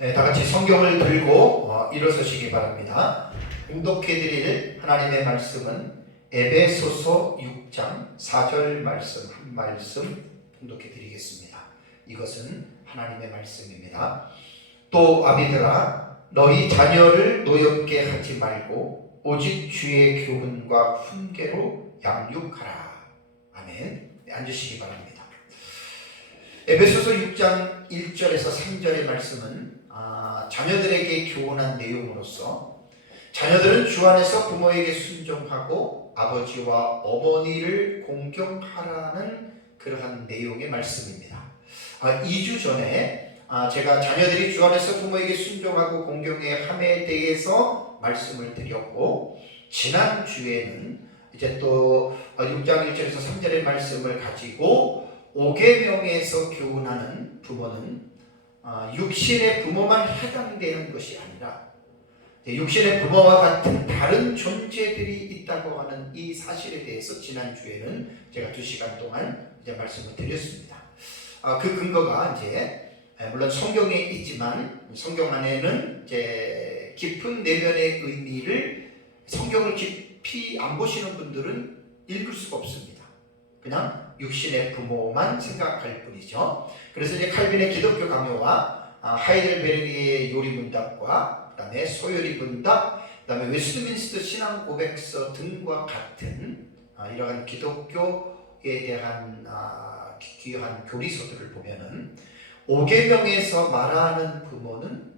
네, 다 같이 성경을 들고 일어서시기 바랍니다. 봉독해드릴 하나님의 말씀은 에베소서 6장 4절 말씀 한 말씀 봉독해드리겠습니다. 이것은 하나님의 말씀입니다. 또 아비들아, 너희 자녀를 노엽게 하지 말고 오직 주의 교훈과 훈계로 양육하라. 아멘. 네, 앉으시기 바랍니다. 에베소서 6장 1절에서 3절의 말씀은 자녀들에게 교훈한 내용으로서 자녀들은 주 안에서 부모에게 순종하고 아버지와 어머니를 공경하라는 그러한 내용의 말씀입니다. 2주 전에 제가 자녀들이 주 안에서 부모에게 순종하고 공경해야 함에 대해서 말씀을 드렸고, 지난주에는 이제 또 6장 1절에서 3절의 말씀을 가지고 5계명에서 교훈하는 부모는 육신의 부모만 해당되는 것이 아니라 육신의 부모와 같은 다른 존재들이 있다고 하는 이 사실에 대해서 지난주에는 제가 2시간 동안 이제 말씀을 드렸습니다. 그 근거가 이제 물론 성경에 있지만 성경 안에는 이제 깊은 내면의 의미를 성경을 깊이 안 보시는 분들은 읽을 수가 없습니다. 그냥 육신의 부모만 생각할 뿐이죠. 그래서 이제 칼빈의 기독교 강요와 하이델베르기의 요리문답과 그다음에 소요리 문답, 그다음에 웨스트민스터 신앙 고백서 등과 같은 이러한 기독교에 대한 귀한 교리서들을 보면은 5계명에서 말하는 부모는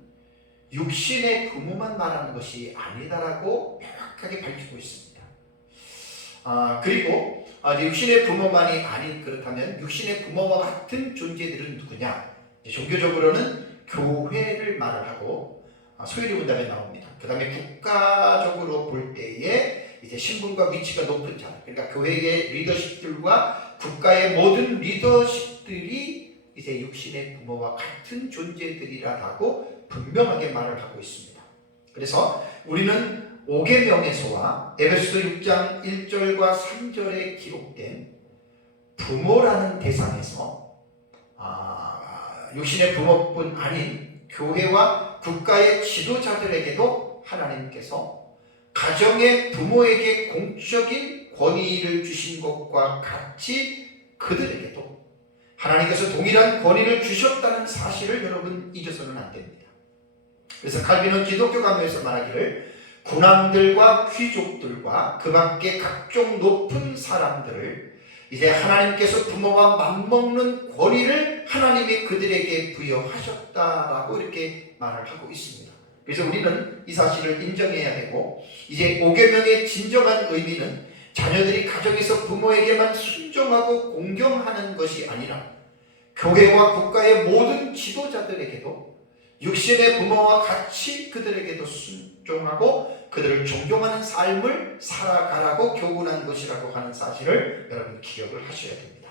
육신의 부모만 말하는 것이 아니다라고 명확하게 밝히고 있습니다. 그리고 육신의 부모만이 아닌, 그렇다면 육신의 부모와 같은 존재들은 누구냐? 종교적으로는 교회를 말을 하고 소요리 문답에 나옵니다. 그 다음에 국가적으로 볼 때에 이제 신분과 위치가 높은 자, 그러니까 교회의 리더십들과 국가의 모든 리더십들이 이제 육신의 부모와 같은 존재들이라고 분명하게 말을 하고 있습니다. 그래서 우리는 5계명에서와 에베소서 6장 1절과 3절에 기록된 부모라는 대상에서 육신의 부모뿐 아닌 교회와 국가의 지도자들에게도 하나님께서 가정의 부모에게 공적인 권위를 주신 것과 같이 그들에게도 하나님께서 동일한 권위를 주셨다는 사실을 여러분 잊어서는 안 됩니다. 그래서 칼빈은 기독교 강요에서 말하기를 군왕들과 귀족들과 그 밖에 각종 높은 사람들을 이제 하나님께서 부모와 맞먹는 권위를 하나님이 그들에게 부여하셨다라고 이렇게 말을 하고 있습니다. 그래서 우리는 이 사실을 인정해야 되고, 이제 5계명의 진정한 의미는 자녀들이 가정에서 부모에게만 순종하고 공경하는 것이 아니라 교회와 국가의 모든 지도자들에게도 육신의 부모와 같이 그들에게도 순종하고 그들을 존경하는 삶을 살아가라고 교훈한 것이라고 하는 사실을 여러분 기억을 하셔야 됩니다.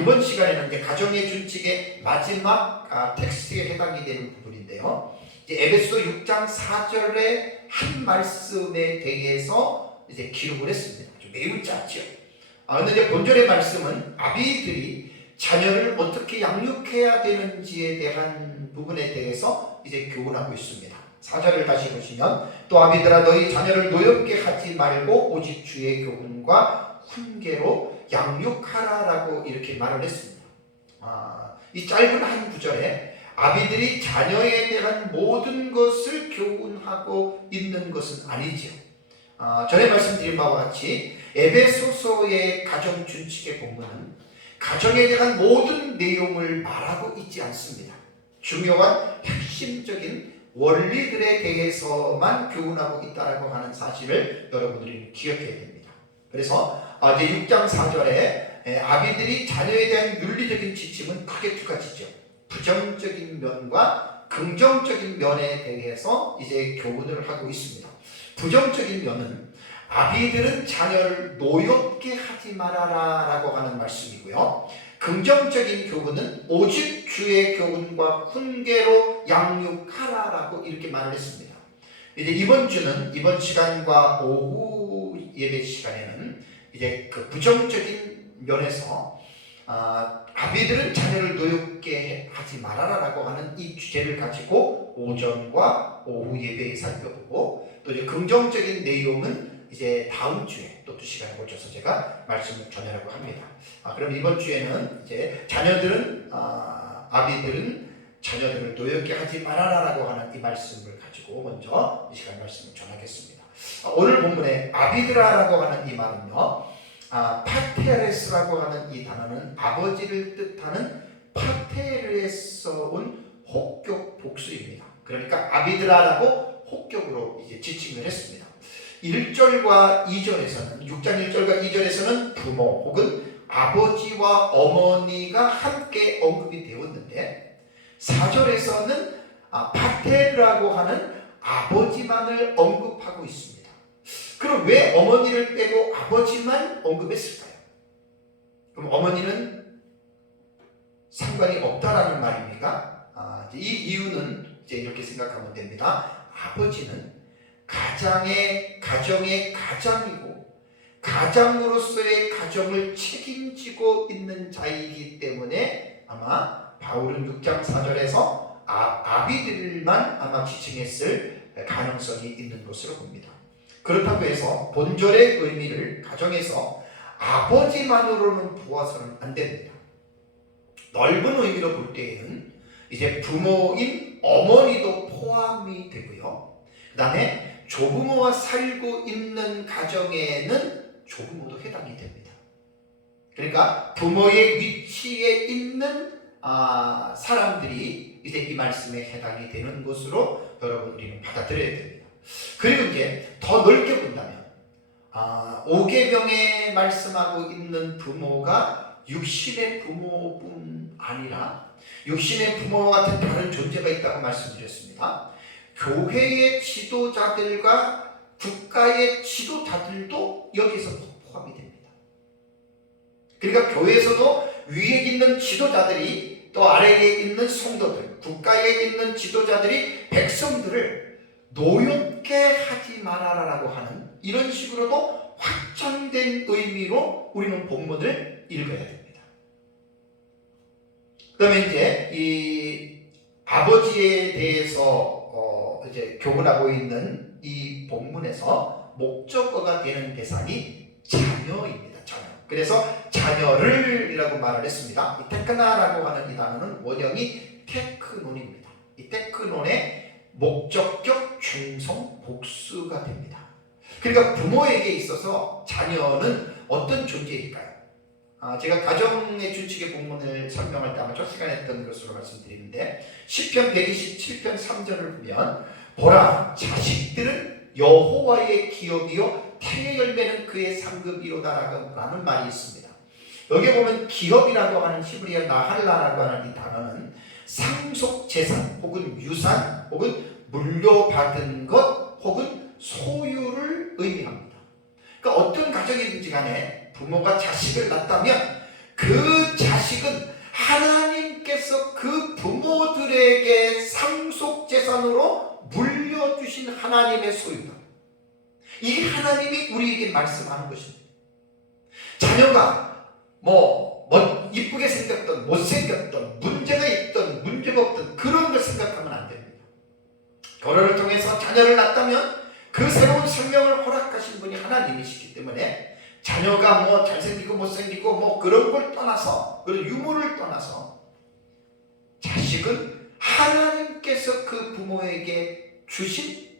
이번 시간에는 이제 가정의 준칙의 마지막 텍스트에 해당이 되는 부분인데요. 이제 에베소 6장 4절의 한 말씀에 대해서 이제 기록을 했습니다. 매우 짧죠. 그런데 이제 본절의 말씀은 아비들이 자녀를 어떻게 양육해야 되는지에 대한 부분에 대해서 이제 교훈하고 있습니다. 4절을 다시 보시면, 또 아비들아, 너희 자녀를 노엽게 하지 말고 오직 주의 교훈과 훈계로 양육하라라고 이렇게 말을 했습니다. 이 짧은 한 구절에 아비들이 자녀에 대한 모든 것을 교훈하고 있는 것은 아니죠. 전에 말씀드린 바와 같이 에베소서의 가정 준칙의 본문은 가정에 대한 모든 내용을 말하고 있지 않습니다. 중요한 핵심적인 원리들에 대해서만 교훈하고 있다라고 하는 사실을 여러분들이 기억해야 됩니다. 그래서 이제 6장 4절에 아비들이 자녀에 대한 윤리적인 지침은 크게 두 가지죠. 부정적인 면과 긍정적인 면에 대해서 이제 교훈을 하고 있습니다. 부정적인 면은 아비들은 자녀를 노엽게 하지 말아라 라고 하는 말씀이고요. 긍정적인 교훈은 오직 주의 교훈과 훈계로 양육하라 라고 이렇게 말을 했습니다. 이제 이번 시간과 오후 예배 시간에는 이제 그 부정적인 면에서 아비들은 자녀를 노엽게 하지 말아라라고 하는 이 주제를 가지고 오전과 오후 예배에 살펴보고, 또 이제 긍정적인 내용은 이제 다음 주에 또 2시간에 걸쳐서 제가 말씀을 전하려고 합니다. 그럼 이번 주에는 이제 아비들은 자녀들을 노엽게 하지 말아라라고 하는 이 말씀을 가지고 먼저 이 시간 말씀을 전하겠습니다. 오늘 본문에 아비드라라고 하는 이 말은요, 파테레스라고 하는 이 단어는 아버지를 뜻하는 파테르에서 온 혹격 복수입니다. 그러니까 아비드라라고 혹격으로 이제 지칭을 했습니다. 1절과 2절에서는 6장 1절과 2절에서는 부모 혹은 아버지와 어머니가 함께 언급이 되었는데, 4절에서는 파테르라고 하는 아버지만을 언급하고 있습니다. 그럼 왜 어머니를 빼고 아버지만 언급했을까요? 그럼 어머니는 상관이 없다라는 말입니까? 이 이유는 이제 이렇게 생각하면 됩니다. 아버지는 가정의 가장이고 가장으로서의 가정을 책임지고 있는 자이기 때문에 아마 바울은 6장 4절에서 아비들만 아마 지칭했을 가능성이 있는 것으로 봅니다. 그렇다고 해서 본절의 의미를 가정에서 아버지만으로는 보아서는 안 됩니다. 넓은 의미로 볼 때에는 이제 부모인 어머니도 포함이 되고요. 그 다음에 조부모와 살고 있는 가정에는 조부모도 해당이 됩니다. 그러니까 부모의 위치에 있는 사람들이 이제 이 말씀에 해당이 되는 것으로 여러분 우리는 받아들여야 됩니다. 그리고 이제 더 넓게 본다면 5계명에 말씀하고 있는 부모가 육신의 부모뿐 아니라 육신의 부모와 같은 다른 존재가 있다고 말씀드렸습니다. 교회의 지도자들과 국가의 지도자들도 여기서 포함이 됩니다. 그러니까 교회에서도 위에 있는 지도자들이 또 아래에 있는 성도들, 국가에 있는 지도자들이 백성들을 노엽게 하지 말아라라고 하는 이런 식으로도 확장된 의미로 우리는 본문을 읽어야 됩니다. 그 다음에 이제 이 아버지에 대해서 이제 교훈하고 있는 이 본문에서 목적어가 되는 대상이 자녀입니다. 자녀. 그래서 자녀를이라고 말을 했습니다. 이 테크나라고 하는 이 단어는 원형이 테크논입니다. 이 테크논의 목적격 중성 복수가 됩니다. 그러니까 부모에게 있어서 자녀는 어떤 존재일까요? 제가 가정의 준칙의 본문을 설명할 때 아마 첫 시간에 했던 것으로 말씀드리는데, 시편 127편 3절을 보면 보라, 자식들은 여호와의 기업이요 태의 열매는 그의 상급이로다라는 말이 있습니다. 여기 보면 기업이라고 하는 히브리어 나할라라고 하는 이 단어는 상속 재산 혹은 유산 혹은 물려받은 것 혹은 소유를 의미합니다. 그러니까 어떤 가정이든지 간에 부모가 자식을 낳았다면 그 자식은 하나님께서 그 부모들에게 상속 재산으로 물려주신 하나님의 소유다. 이 하나님이 우리에게 말씀하는 것입니다. 자녀가 이쁘게 생겼던 못생겼던 문제가 있던 문제가 없던 그런 걸 생각하면 안 됩니다. 결혼을 통해서 자녀를 낳았다면 그 새로운 생명을 허락하신 분이 하나님이시기 때문에 자녀가 잘생기고 못생기고 그런 걸 떠나서, 그런 유무를 떠나서 자식은 하나님께서 그 부모에게 주신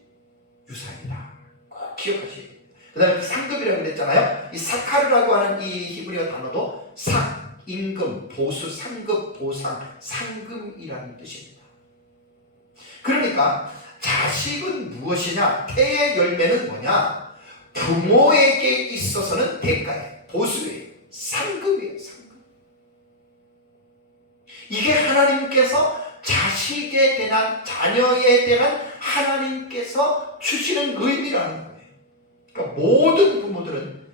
유산이다. 꼭 기억하셔야 됩니다. 그 다음에 상급이라고 그랬잖아요. 이 사카르라고 하는 이 히브리어 단어도 임금, 보수, 상급, 보상, 상금이라는 뜻입니다. 그러니까 자식은 무엇이냐? 태의 열매는 뭐냐? 부모에게 있어서는 대가예요, 보수예요, 상급이에요, 상급. 이게 하나님께서 자식에 대한, 자녀에 대한 하나님께서 주시는 의미라는 거예요. 그러니까 모든 부모들은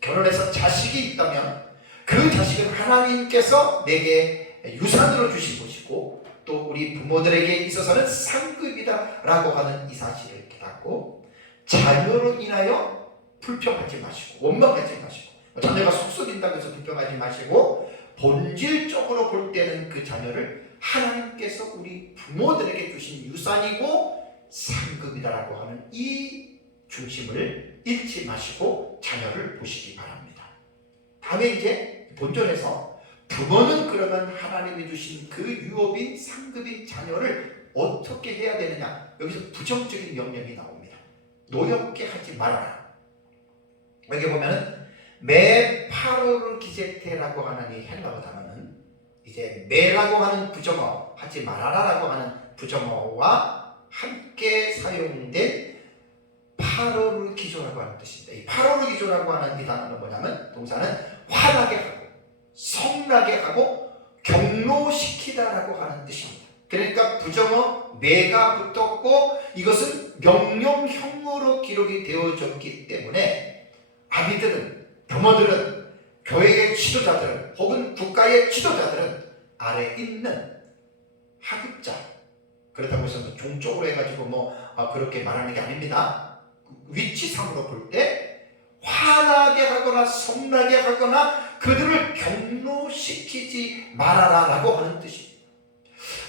결혼해서 자식이 있다면 그 자식은 하나님께서 내게 유산으로 주신 것이고 또 우리 부모들에게 있어서는 상급이다라고 하는 이 사실을 깨닫고 자녀로 인하여 불평하지 마시고 원망하지 마시고 자녀가 속썩인다고 해서 불평하지 마시고 본질적으로 볼 때는 그 자녀를 하나님께서 우리 부모들에게 주신 유산이고 상급이다라고 하는 이 중심을 잃지 마시고 자녀를 보시기 바랍니다. 다음에 이제 본전에서 부모는 그러면 하나님이 주신 그 유업인 상급인 자녀를 어떻게 해야 되느냐, 여기서 부정적인 명령이 나옵니다. 노엽게 하지 말아라. 여기 보면은 메파로르 기제테라고 하는 이 헬라어 단어는 이제 메라고 하는 부정어, 하지 말아라라고 하는 부정어와 함께 사용된 파로르 기조라고 하는 뜻입니다. 이 파로르 기조라고 하는 이 단어는 뭐냐면 동사는 화나게 하고 성나게 하고 경로시키다라고 하는 뜻입니다. 그러니까 부정어 메가 붙었고 이것은 명령형으로 기록이 되어졌기 때문에 아비들은, 부모들은, 교회의 지도자들은 혹은 국가의 지도자들은 아래에 있는 하급자, 그렇다고 해서 뭐 종적으로 해가지고 그렇게 말하는 게 아닙니다. 위치상으로 볼 때 화나게 하거나 성나게 하거나 그들을 경로시키지 말아라라고 하는 뜻입니다.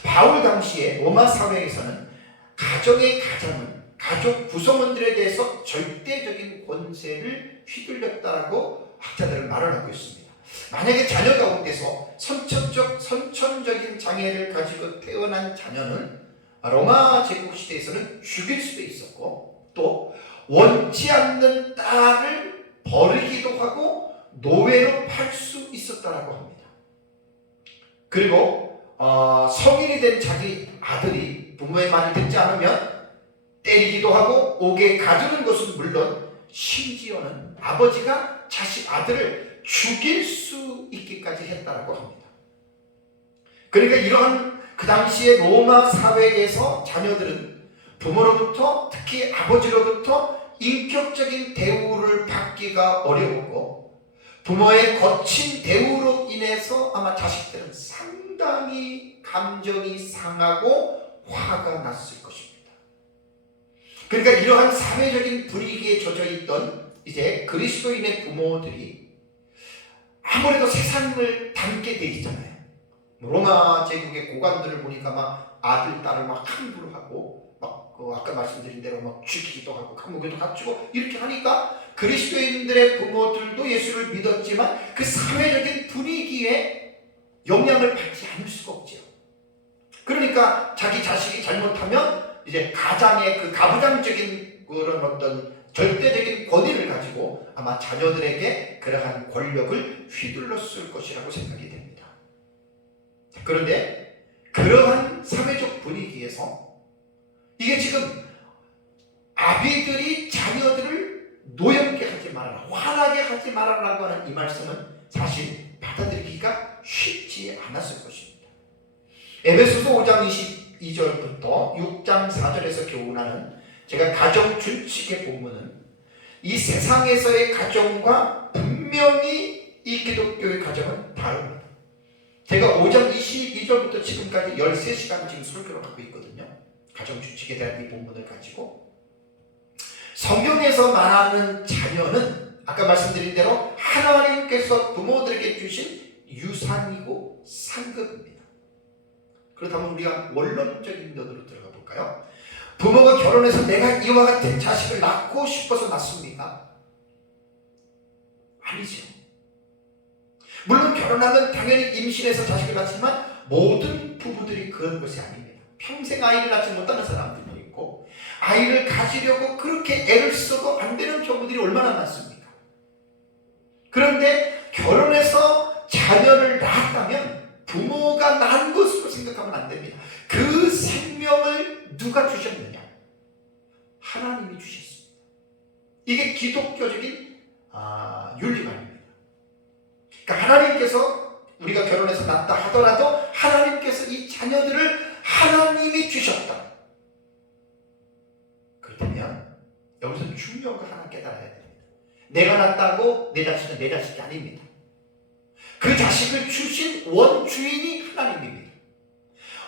바울 당시에 로마 사회에서는 가정의 가장은 가족 구성원들에 대해서 절대적인 권세를 휘둘렸다라고 학자들은 말을 하고 있습니다. 만약에 자녀 가운데서 선천적인 장애를 가지고 태어난 자녀는 로마 제국 시대에서는 죽일 수도 있었고 또 원치 않는 딸을 버리기도 하고 노예로 팔 수 있었다라고 합니다. 그리고 성인이 된 자기 아들이 부모의 말을 듣지 않으면 때리기도 하고 옥에 가두는 것은 물론 심지어는 아버지가 자식 아들을 죽일 수 있기까지 했다라고 합니다. 그러니까 이러한 그 당시의 로마 사회에서 자녀들은 부모로부터, 특히 아버지로부터 인격적인 대우를 받기가 어려웠고 부모의 거친 대우로 인해서 아마 자식들은 상당히 감정이 상하고 화가 났을 것입니다. 그러니까 이러한 사회적인 분위기에 젖어 있던 이제 그리스도인의 부모들이 아무래도 세상을 닮게 돼 있잖아요. 로마 제국의 고관들을 보니까 막 아들, 딸을 막 함부로 하고 아까 말씀드린 대로 막 죽이기도 하고 감옥에도 갇히고 이렇게 하니까 그리스도인들의 부모들도 예수를 믿었지만 그 사회적인 분위기에 영향을 받지 않을 수가 없죠. 그러니까 자기 자식이 잘못하면 이제 가장의 그 가부장적인 그런 어떤 절대적인 권위를 가지고 아마 자녀들에게 그러한 권력을 휘둘렀을 것이라고 생각이 됩니다. 그런데 그러한 사회적 분위기에서 이게 지금 아비들이 자녀들을 노엽게 하지 말아라, 화나게 하지 말아라고 하는 이 말씀은 사실 받아들이기가 쉽지 않았을 것입니다. 에베소서 5장 22절부터 6장 4절에서 교훈하는 제가 가정 준칙의 본문은 이 세상에서의 가정과 분명히 이 기독교의 가정은 다릅니다. 제가 5장 22절부터 지금까지 13시간 지금 설교를 하고 있거든요. 가정 준칙에 대한 이 본문을 가지고 성경에서 말하는 자녀는 아까 말씀드린 대로 하나님께서 부모들에게 주신 유산이고 상급입니다. 그렇다면 우리가 원론적인 면으로 들어가 볼까요? 부모가 결혼해서 내가 이와 같은 자식을 낳고 싶어서 낳습니까? 아니죠. 물론 결혼하면 당연히 임신해서 자식을 낳지만 모든 부부들이 그런 것이 아닙니다. 평생 아이를 낳지 못하는 사람들도 있고 아이를 가지려고 그렇게 애를 써도 안 되는 경우들이 얼마나 많습니까? 그런데 결혼해서 자녀를 낳았다면 부모가 낳은 것으로 생각하면 안 됩니다. 그 생명을 누가 주셨느냐? 하나님이 주셨습니다. 이게 기독교적인 윤리관입니다. 그러니까 하나님께서 우리가 결혼해서 낳았다 하더라도 하나님께서 이 자녀들을 하나님이 주셨다. 그렇다면 여기서 중요한 거 하나 깨달아야 됩니다. 내가 낳았다고 내 자식은 내 자식이 아닙니다. 그 자식을 주신 원주인이 하나님입니다.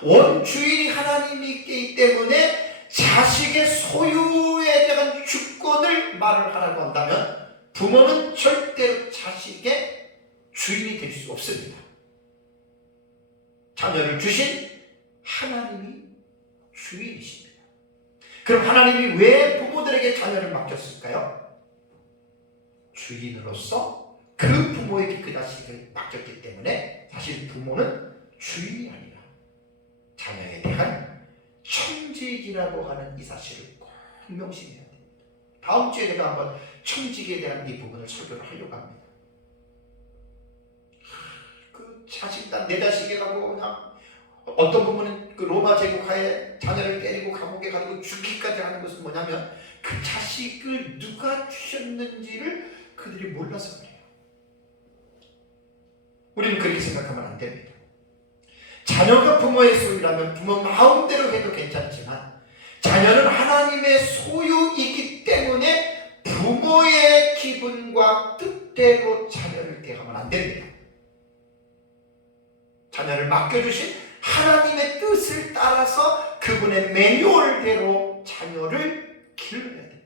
원주인이 하나님이기 때문에 자식의 소유에 대한 주권을 말을 하라고 한다면 부모는 절대로 자식의 주인이 될 수 없습니다. 자녀를 주신 하나님이 주인이십니다. 그럼 하나님이 왜 부모들에게 자녀를 맡겼을까요? 주인으로서 그 부모에게 그 자식을 맡겼기 때문에 사실 부모는 주인이 아니라 자녀에 대한 청직이라고 하는 이 사실을 꼭 명심해야 됩니다. 다음 주에 제가 한번 청직에 대한 이 부분을 설교를 하려고 합니다. 그 자식단 내 자식이라고 그냥 어떤 부분은 그 로마 제국 하에 자녀를 때리고 감옥에 가두고 죽기까지 하는 것은 뭐냐면 그 자식을 누가 주셨는지를 그들이 몰라서 그래요. 우리는 그렇게 생각하면 안 됩니다. 자녀가 부모의 소유라면 부모 마음대로 해도 괜찮지만 자녀는 하나님의 소유이기 때문에 부모의 기분과 뜻대로 자녀를 대하면 안 됩니다. 자녀를 맡겨주신 하나님의 뜻을 따라서 그분의 매뉴얼대로 자녀를 길러야 됩니다.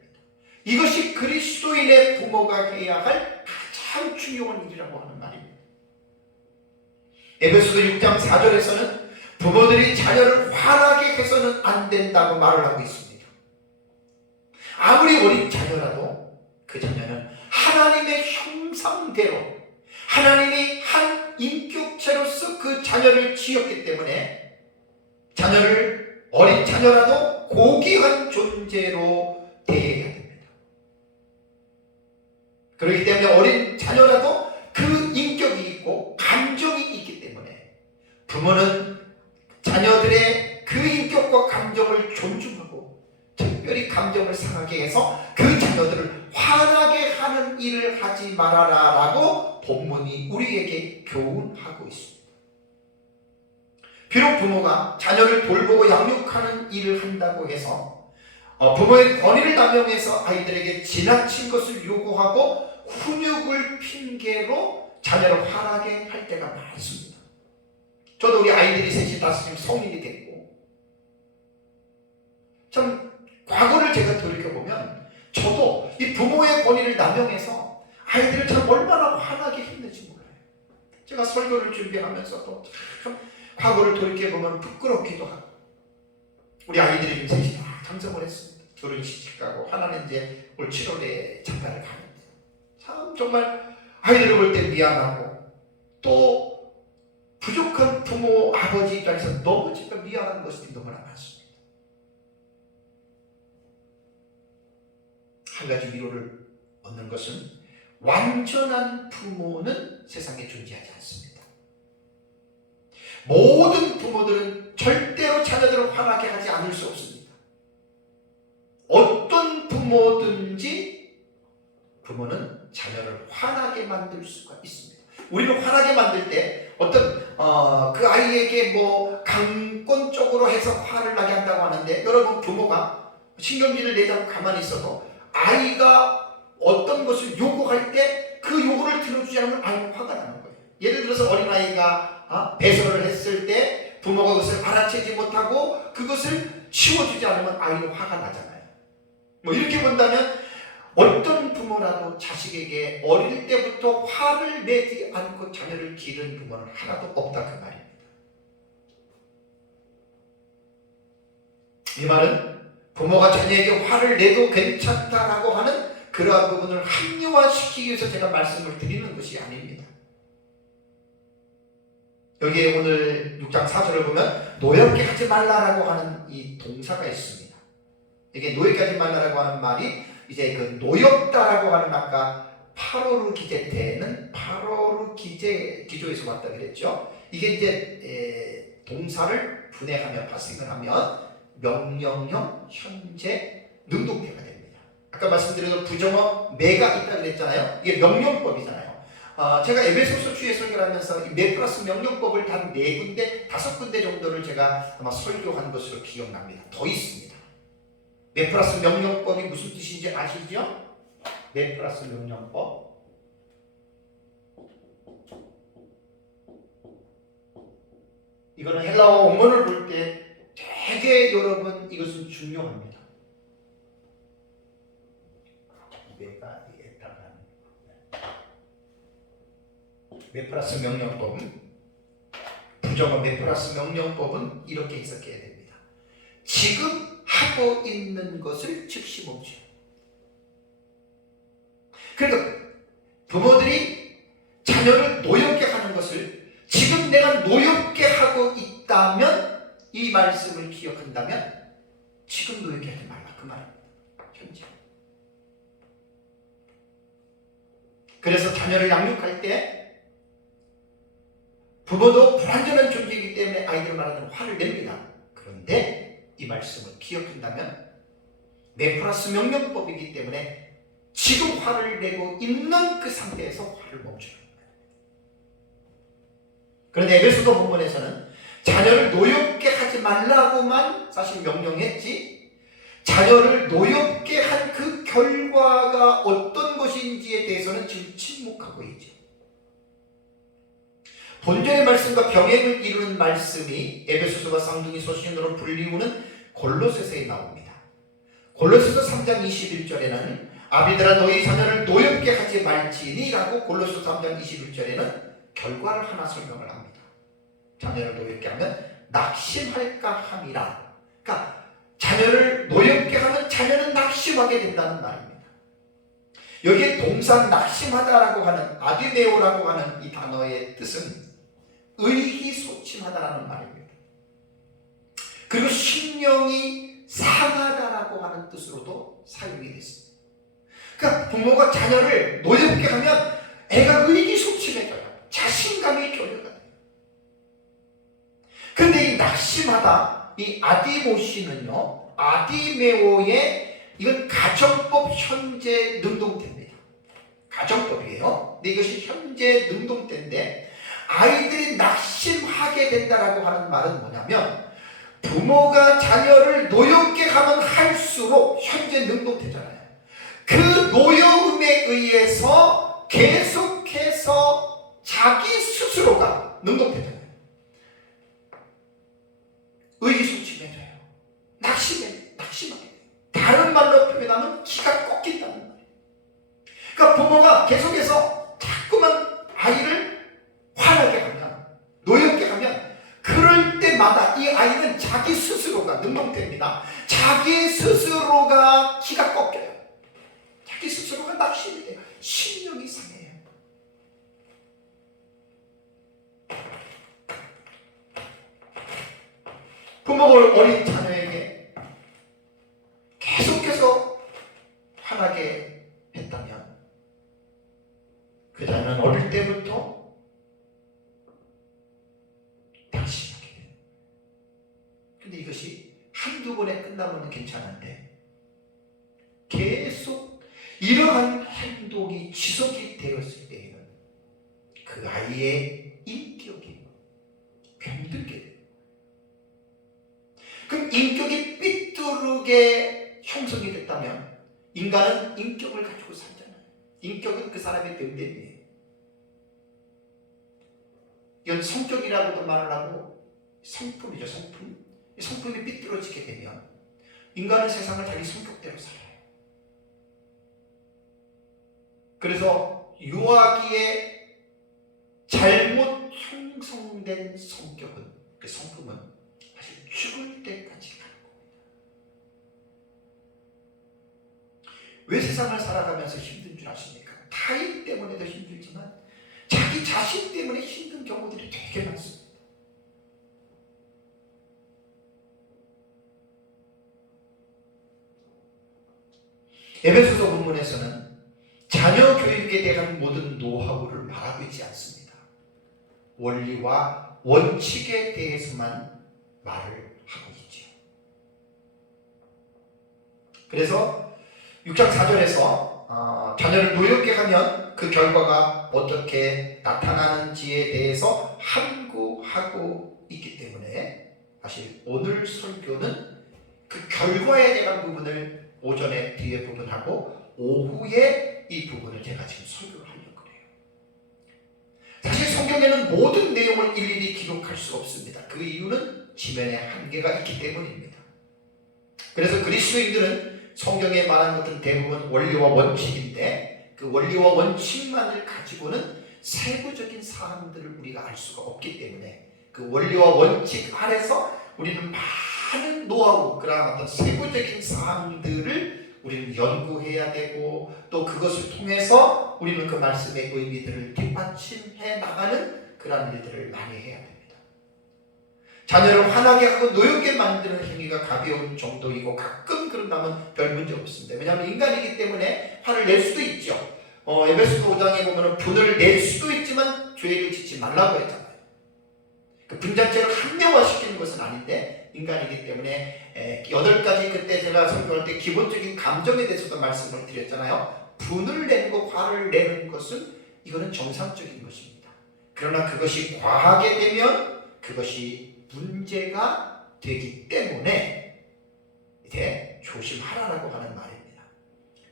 이것이 그리스도인의 부모가 해야 할 가장 중요한 일이라고 하는 말입니다. 에베소서 6장 4절에서는 부모들이 자녀를 화나게 해서는 안 된다고 말을 하고 있습니다. 아무리 어린 자녀라도 그 자녀는 하나님의 형상대로 하나님이 한 인격체로서 그 자녀를 지었기 때문에 자녀를 어린 자녀라도 고귀한 존재로 대해야 됩니다. 그렇기 때문에 어린 자녀라도 그 인격이 있고 감정이 있기 때문에 부모는 자녀들의 그 인격과 감정을 존중하고 특별히 감정을 상하게 해서 그 자녀들을 화나게 하는 일을 하지 말아라 라고 본문이 우리에게 교훈하고 있습니다. 비록 부모가 자녀를 돌보고 양육하는 일을 한다고 해서 부모의 권위를 남용해서 아이들에게 지나친 것을 요구하고 훈육을 핑계로 자녀를 화나게 할 때가 많습니다. 저도 우리 아이들이 셋이 다섯이 성인이 됐고 참 과거를 제가 돌이켜보면 저도 이 부모의 권위를 남용해서 아이들을 참 얼마나 화나게 했는지 몰라요. 제가 설교를 준비하면서도 참 과거를 돌이켜보면 부끄럽기도 하고 우리 아이들이 셋이 다 장성을 했습니다. 둘은 시집 가고 하나는 이제 올 7월에 장가를 가는데 참 정말 아이들을 볼 때 미안하고 또 부족한 부모 아버지 입장에서 너무 제가 미안한 것이 너무나 많습니다. 한 가지 위로를 얻는 것은 완전한 부모는 세상에 존재하지 않습니다. 모든 부모들은 절대로 자녀들을 화나게 하지 않을 수 없습니다. 어떤 부모든지 부모는 자녀를 화나게 만들 수가 있습니다. 우리는 화나게 만들 때 어떤 그 아이에게 뭐 강권적으로 해서 화를 나게 한다고 하는데 여러분 부모가 신경질을 내자고 가만히 있어도 아이가 어떤 것을 요구할 때 그 요구를 들어주지 않으면 아이는 화가 나는 거예요. 예를 들어서 어린아이가 배설을 했을 때 부모가 그것을 알아채지 못하고 그것을 치워주지 않으면 아이는 화가 나잖아요. 뭐 이렇게 본다면 어떤 부모라도 자식에게 어릴 때부터 화를 내지 않고 자녀를 기른 부모는 하나도 없다 그 말입니다. 이 말은 부모가 자녀에게 화를 내도 괜찮다라고 하는 그러한 부분을 합리화시키기 위해서 제가 말씀을 드리는 것이 아닙니다. 여기에 오늘 6장 4절을 보면 노엽게 하지 말라라고 하는 이 동사가 있습니다. 이게 노엽게 하지 말라라고 하는 말이 이제 그 노엽다라고 하는 아까 파로르 기제 때는 파로르 기조에서 왔다 그랬죠. 이게 이제 동사를 분해하면 파생을 하면 명령형 현재 능동태가 됩니다. 아까 말씀드린 부정어 매가 있다 그랬잖아요. 이게 명령법이잖아요. 제가 에베소서 주에 설교를 하면서 이 매 플러스 명령법을 단 4군데, 5군데 정도를 제가 아마 설교한 것으로 기억납니다. 더 있습니다. 매 플러스 명령법이 무슨 뜻인지 아시죠? 매 플러스 명령법. 이거는 헬라어 원문을 볼 때 되게 여러분 이것은 중요합니다. 매 플러스 명령법은 부정어 매 플러스 명령법은 이렇게 해석해야 됩니다. 지금 하고 있는 것을 즉시 멈춰요. 그러니까 부모들이 자녀를 노엽게 하는 것을 지금 내가 노엽게 하고 있다면, 이 말씀을 기억한다면 지금 노엽게 하지 말라, 그 말입니다. 현재. 그래서 자녀를 양육할 때 부모도 불완전한 존재이기 때문에 아이들 말하는 화를 냅니다. 그런데 이 말씀을 기억한다면 매 플러스 명령법이기 때문에 지금 화를 내고 있는 그 상태에서 화를 멈춰요. 그런데 에베소서 본문에서는 자녀를 노엽게 하지 말라고만 사실 명령했지, 자녀를 노엽게 한 그 결과가 어떤 것인지에 대해서는 지금 침묵하고 있죠. 본전의 말씀과 병행을 이루는 말씀이 에베소서와 쌍둥이 서신으로 불리우는 골로새서에 나옵니다. 골로새서 3장 21절에는 아비들아 너희 자녀를 노엽게 하지 말지니 라고 골로새서 3장 21절에는 결과를 하나 설명을 합니다. 자녀를 노엽게 하면 낙심할까 함이라. 그러니까 자녀를 노엽게 하면 자녀는 낙심하게 된다는 말입니다. 여기에 동사 낙심하다라고 하는 아디메오라고 하는 이 단어의 뜻은 의기소침하다라는 말입니다. 그리고 심령이 상하다라고 하는 뜻으로도 사용이 됐습니다. 그러니까 부모가 자녀를 노엽게 하면 애가 의기소침해져요. 자신감이 교류가 돼요. 그런데 이 낙심하다, 이 아디모시는요, 아디메오의 이건 가정법 현재 능동태입니다. 가정법이에요. 근데 이것이 현재 능동태인데 아이들이 낙심하게 된다라고 하는 말은 뭐냐면 부모가 자녀를 노엽게 하면 할수록 현재 능동태잖아요. 그 노여움에 의해서 계속해서 자기 스스로가 능동태잖아요. 의기소침해져요. 낙심하게 돼요. 다른 말로 표현하면 기가 꺾인다는 말이에요. 그러니까 부모가 계속해서 자꾸만 아이를 화나게 하면, 노엽게 하면 그럴 때마다 이 아이는 자기 스스로가 능동태입니다. 자기 스스로가 기가 꺾여요. 자기 스스로가 낙심이 돼요. 심령이 상해요. 부모가 어린 자녀에게 계속해서 화나게 했다면 그 자녀는 어릴 때부터 낙심하게 돼요. 근데 이것이 한두 번에 끝나면 괜찮은데 계속 이러한 행동이 지속이 되었을 때에는 그 아이의 인격이 병들게 돼요. 그럼 인격이 삐뚤게 형성이 됐다면 인간은 인격을 가지고 살잖아요. 인격은 그 사람의 됨됨이에요. 이건 성격이라고도 말을 하고 성품이죠. 성품. 이 성품이 삐뚤어지게 되면 인간은 세상을 자기 성격대로 살아요. 그래서 유아기에 잘못 형성된 성격은, 그 성품은 사실 죽을 때까지 가는 겁니다. 왜 세상을 살아가면서 힘든 줄 아십니까? 타인 때문에도 힘들지만 자기 자신 때문에 힘든 경우들이 되게 많습니다. 에베소서 본문에서는 자녀 교육에 대한 모든 노하우를 말하고 있지 않습니다. 원리와 원칙에 대해서만 말을 하고 있죠. 그래서 6장 4절에서 자녀를 노엽게 하면 그 결과가 어떻게 나타나는지에 대해서 함구하고 있기 때문에 사실 오늘 설교는 그 결과에 대한 부분을 오전에 뒤에 부분하고 오후에 이 부분을 제가 지금 설교를 하려고 해요. 사실 성경에는 모든 내용을 일일이 기록할 수 없습니다. 그 이유는 지면에 한계가 있기 때문입니다. 그래서 그리스도인들은 성경에 말한 것들은 대부분 원리와 원칙인데 그 원리와 원칙만을 가지고는 세부적인 사항들을 우리가 알 수가 없기 때문에 그 원리와 원칙 아래서 우리는 많은 노하우, 그런 어떤 세부적인 사항들을 우리는 연구해야 되고, 또 그것을 통해서 우리는 그 말씀의 의미들을 뒷받침해 나가는 그런 일들을 많이 해야 됩니다. 자녀를 화나게 하고 노엽게 만드는 행위가 가벼운 정도이고 가끔 그런다면 별 문제 없습니다. 왜냐하면 인간이기 때문에 화를 낼 수도 있죠. 에베소서 5장에 보면 분을 낼 수도 있지만 죄를 짓지 말라고 했잖아요. 그 분자체를 합리화시키는 것은 아닌데 인간이기 때문에 8가지 그때 제가 설교할 때 기본적인 감정에 대해서도 말씀을 드렸잖아요. 분을 내는 것, 화를 내는 것은 이거는 정상적인 것입니다. 그러나 그것이 과하게 되면 그것이 문제가 되기 때문에 이제 조심하라라고 하는 말입니다.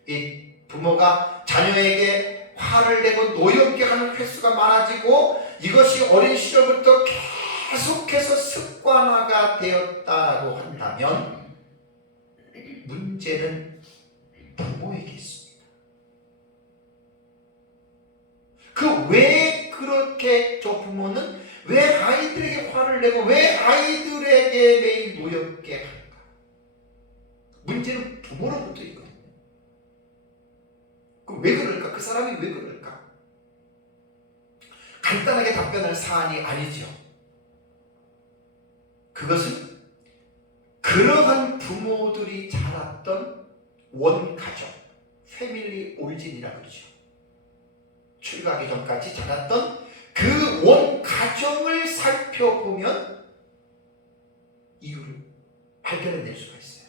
이 부모가 자녀에게 화를 내고 노엽게 하는 횟수가 많아지고 이것이 어린 시절부터 계속해서 습관화가 되었다고 한다면 문제는 부모에게 있습니다. 그 왜 그렇게 저 부모는 왜 아이들에게 화를 내고 왜 아이들에게 매일 노엽게 할까? 문제는 부모로부터 있거든요. 왜 그럴까? 그 사람이 왜 그럴까? 간단하게 답변할 사안이 아니죠. 그것은 그러한 부모들이 자랐던 원가정, 패밀리 오리진이라고 그러죠. 출가하기 전까지 자랐던 그 원가정을 살펴보면 이유를 발견해낼 수가 있어요.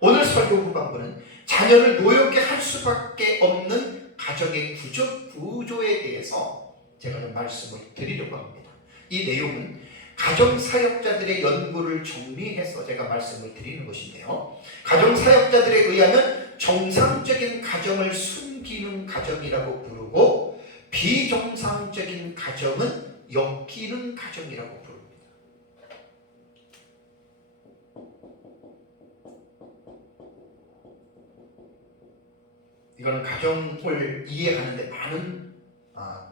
오늘 설교 후반부는 자녀를 노엽게 할 수밖에 없는 가정의 구조에 대해서 제가 좀 말씀을 드리려고 합니다. 이 내용은 가정사역자들의 연구를 정리해서 제가 말씀을 드리는 것인데요. 가정사역자들에 의하면 정상적인 가정을 숨기는 가정이라고 부르고 비정상적인 가정은 엮이는 가정이라고 부릅니다. 이거는 가정을 이해하는데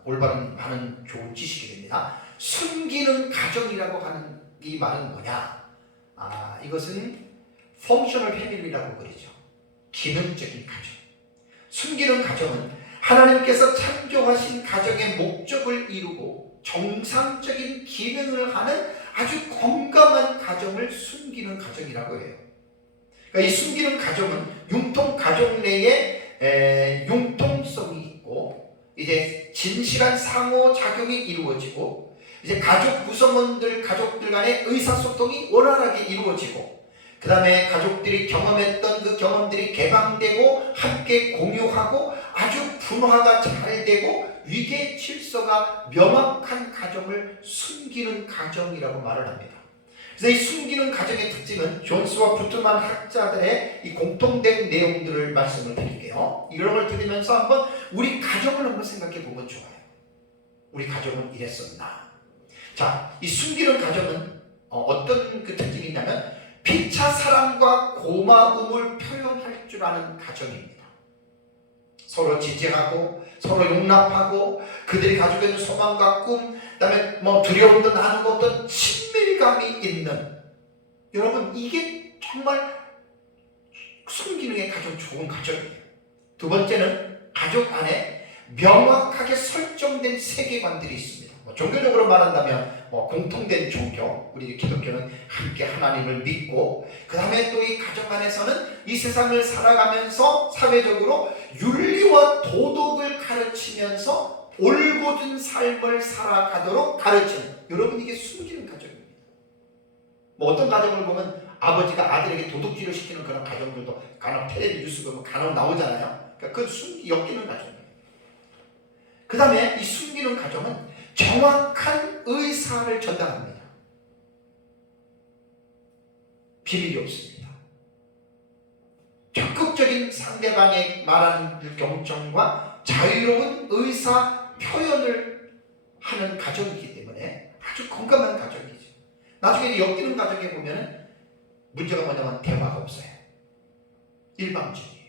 올바른 많은 좋은 지식이 됩니다. 숨기는 가정이라고 하는 이 말은 뭐냐? 이것은 펑셔널 패밀리라고 그러죠. 기능적인 가정. 숨기는 가정은 하나님께서 창조하신 가정의 목적을 이루고 정상적인 기능을 하는 아주 건강한 가정을 숨기는 가정이라고 해요. 그러니까 이 숨기는 가정은 융통 가정 내에 융통성이 있고 이제 진실한 상호작용이 이루어지고 이제 가족들 간의 의사소통이 원활하게 이루어지고 그 다음에 가족들이 경험했던 그 경험들이 개방되고 함께 공유하고 아주 분화가 잘 되고 위계 질서가 명확한 가정을 숨기는 가정이라고 말을 합니다. 그래서 이 숨기는 가정의 특징은 존스와 부트만 학자들의 이 공통된 내용들을 말씀을 드릴게요. 이런 걸 들으면서 한번 우리 가정을 한번 생각해 보면 좋아요. 우리 가정은 이랬었나? 자, 이 숨기는 가정은 어떤 그 특징이 있냐면 피차 사랑과 고마움을 표현할 줄 아는 가정입니다. 서로 지지하고 서로 용납하고 그들이 가지고 있는 소망과 꿈, 그다음에 두려움도 나누고 어떤 친밀감이 있는, 여러분 이게 정말 순기능의 가장 좋은 가정이에요. 두 번째는 가족 안에 명확하게 설정된 세계관들이 있습니다. 종교적으로 말한다면 공통된 종교, 우리 기독교는 함께 하나님을 믿고 그 다음에 또 이 가정 안에서는 이 세상을 살아가면서 사회적으로 윤리와 도덕을 가르치면서 올곧은 삶을 살아가도록 가르치는, 여러분 이게 숨기는 가정입니다. 어떤 가정을 보면 아버지가 아들에게 도둑질을 시키는 그런 가정들도 간혹 텔레비 뉴스 보면 간혹 나오잖아요. 그러니까 그 엮이는 가정이에요. 그 다음에 이 숨기는 가정은 정확한 의사를 전달합니다. 비밀이 없습니다. 적극적인 상대방의 말하는 경청과 자유로운 의사 표현을 하는 가정이기 때문에 아주 건강한 가정이죠. 나중에 엮이는 가정에 보면 문제가 뭐냐면 대화가 없어요. 일방적이에요.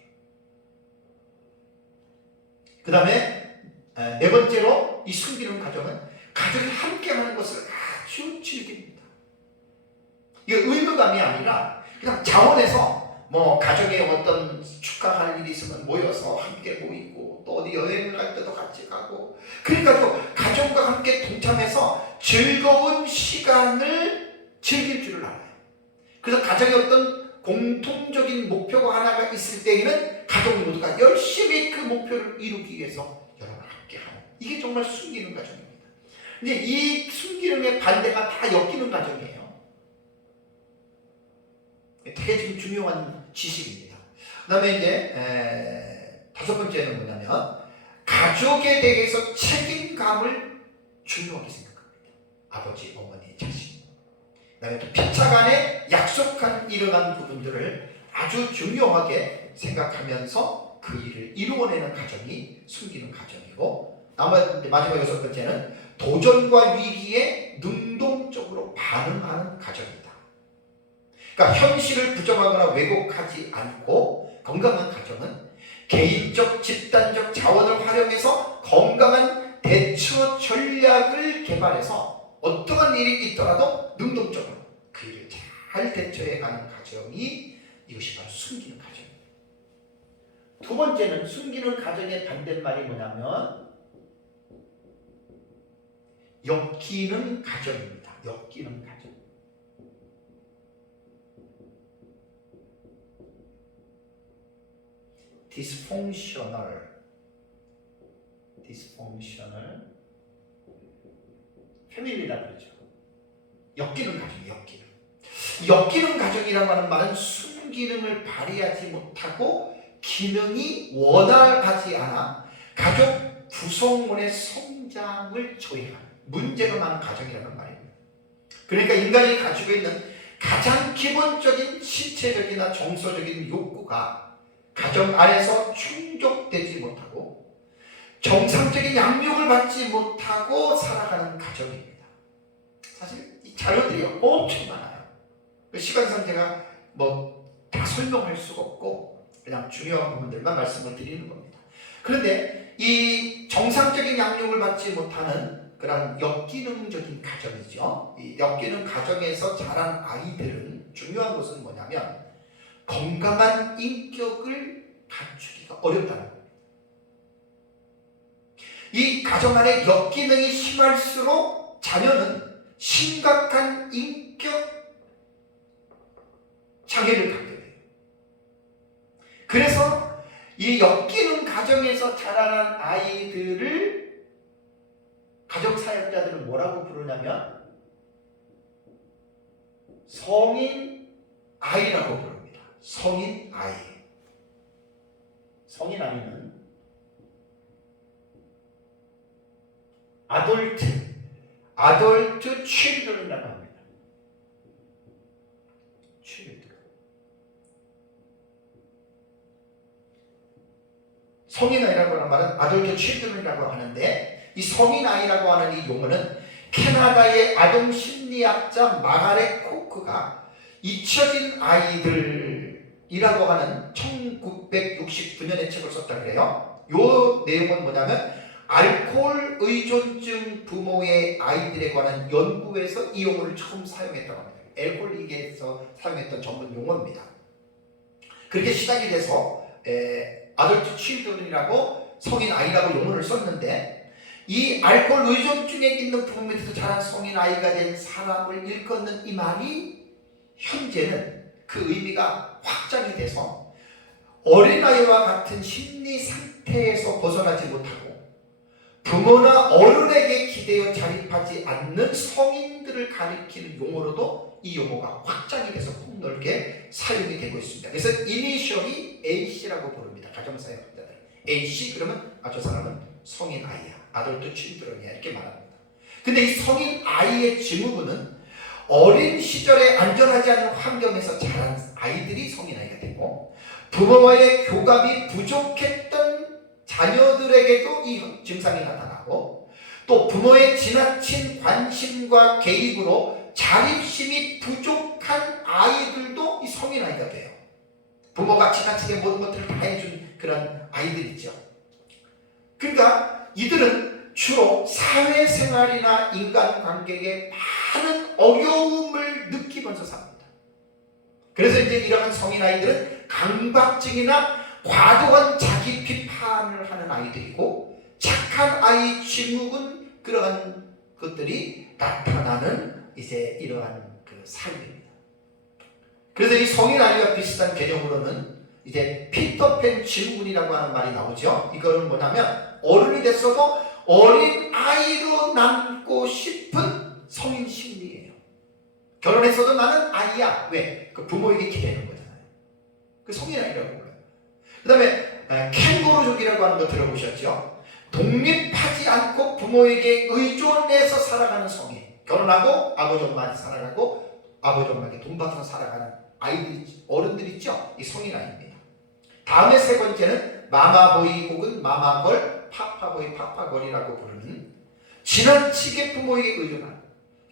그 다음에 네 번째로 이 숨기는 가정은 가족이 함께하는 것을 아주 즐깁니다. 이게 의무감이 아니라 그냥 자원에서 뭐 가정에 어떤 축하할 일이 있으면 모여서 함께 모이고 또 어디 여행을 갈 때도 같이 가고 그러니까 또 가정과 함께 동참해서 즐거운 시간을 즐길 줄을 알아요. 그래서 가정에 어떤 공통적인 목표가 하나가 있을 때에는 가족 모두가 열심히 그 목표를 이루기 위해서 여러분 함께하는 이게 정말 순기능 가정입니다. 근데 이 순기능의 반대가 다 엮이는 가정이에요. 되게 지금 중요한 지식입니다. 그 다음에 이제 다섯 번째는 뭐냐면 가족에 대해서 책임감을 중요하게 생각합니다. 아버지, 어머니, 자식. 그 다음에 또 피차간에 약속한 이러한 부분들을 아주 중요하게 생각하면서 그 일을 이루어내는 가정이 순기능 가정이고 마지막 여섯 번째는 도전과 위기에 능동적으로 반응하는 가정입니다. 그러니까 현실을 부정하거나 왜곡하지 않고 건강한 가정은 개인적, 집단적 자원을 활용해서 건강한 대처 전략을 개발해서 어떠한 일이 있더라도 능동적으로 그 일을 잘 대처해가는 가정이 이것이 바로 순기능 가정입니다. 두 번째는 순기능 가정의 반대말이 뭐냐면 역기능 가정입니다. 역기능 가정. dysfunctional 패밀리라 그러죠. 역기능 가정이에요. 역기능 가정이라고 하는 말은 순기능을 발휘하지 못하고 기능이 원활하지 않아 가족 구성원의 성장을 저해하는 문제가 많은 가정이라는 말입니다. 그러니까 인간이 가지고 있는 가장 기본적인 신체적이나 정서적인 욕구가 가정 안에서 충족되지 못하고 정상적인 양육을 받지 못하고 살아가는 가정입니다. 사실 이 자료들이 엄청 많아요. 시간상 제가 다 설명할 수가 없고 그냥 중요한 부분들만 말씀을 드리는 겁니다. 그런데 이 정상적인 양육을 받지 못하는 그런 역기능적인 가정이죠. 이 역기능 가정에서 자란 아이들은 중요한 것은 뭐냐면 건강한 인격을 갖추기가 어렵다는 겁니다. 이 가정 안에 역기능이 심할수록 자녀는 심각한 인격 장애를 갖게 돼요. 그래서 이 역기능 가정에서 자라난 아이들을 가정사역자들은 뭐라고 부르냐면 성인 아이라고 부릅니다. 성인 아이. 성인 아이는 아돌트 children이라고 합니다. 성인 아이라고 하는 말은 아돌트 children이라고 하는데 이 성인 아이라고 하는 이 용어는 캐나다의 아동 심리학자 마가렛 코크가 잊혀진 아이들이라고 하는 1969년에 책을 썼다 그래요. 요 내용은 뭐냐면 알코올 의존증 부모의 아이들에 관한 연구에서 이 용어를 처음 사용했다고 합니다. 알코올리기에서 사용했던 전문 용어입니다. 그렇게 시작이 돼서 아돌트 칠드런이라고 성인 아이라고 용어를 썼는데 이 알코올 의존증에 있는 부모 밑에서 자란 성인 아이가 된 사람을 일컫는 이 말이 현재는 그 의미가 확장이 돼서 어린아이와 같은 심리 상태에서 벗어나지 못하고 부모나 어른에게 기대어 자립하지 않는 성인들을 가리키는 용어로도 이 용어가 확장이 돼서 폭넓게 사용이 되고 있습니다. 그래서 이니셜이 A씨라고 부릅니다. 가정사역자들. A씨 그러면 저 사람은 성인 아이야. 아돌트 칠드런이야. 이렇게 말합니다. 근데 이 성인 아이의 증후군은 어린 시절에 안전하지 않은 환경에서 자란 아이들이 성인 아이가 되고 부모와의 교감이 부족했던 자녀들에게도 이 증상이 나타나고 또 부모의 지나친 관심과 개입으로 자립심이 부족한 아이들도 이 성인 아이가 돼요. 부모가 지나치게 모든 것들을 다 해준 그런 아이들 있죠. 그러니까 이들은 주로 사회생활이나 인간관계에 많은 어려움을 느끼면서 삽니다. 그래서 이제 이러한 성인 아이들은 강박증이나 과도한 자기 비판을 하는 아이들이고, 착한 아이 침묵은 그러한 것들이 나타나는 이제 이러한 그 삶입니다. 그래서 이 성인 아이와 비슷한 개념으로는 이제 피터팬 증후군이라고 하는 말이 나오죠. 이거는 뭐냐면 어른이 됐어도 어린 아이로 남고 싶은 성인 심리예요. 결혼했어도 나는 아이야. 왜? 그 부모에게 기대는 거잖아요. 그 성인 아이라고 불러요. 그 다음에 캥거루족이라고 하는 거 들어보셨죠? 독립하지 않고 부모에게 의존해서 살아가는 성인. 결혼하고 아버지 엄마한테 살아가고 아버지 엄마에게 돈 받아서 살아가는 아이들, 어른들 있죠? 이 성인 아이입니다. 다음에 세 번째는 마마보이 혹은 마마걸, 파파보이, 파파걸이라고 부르는 지나치게 부모에게 의존하는,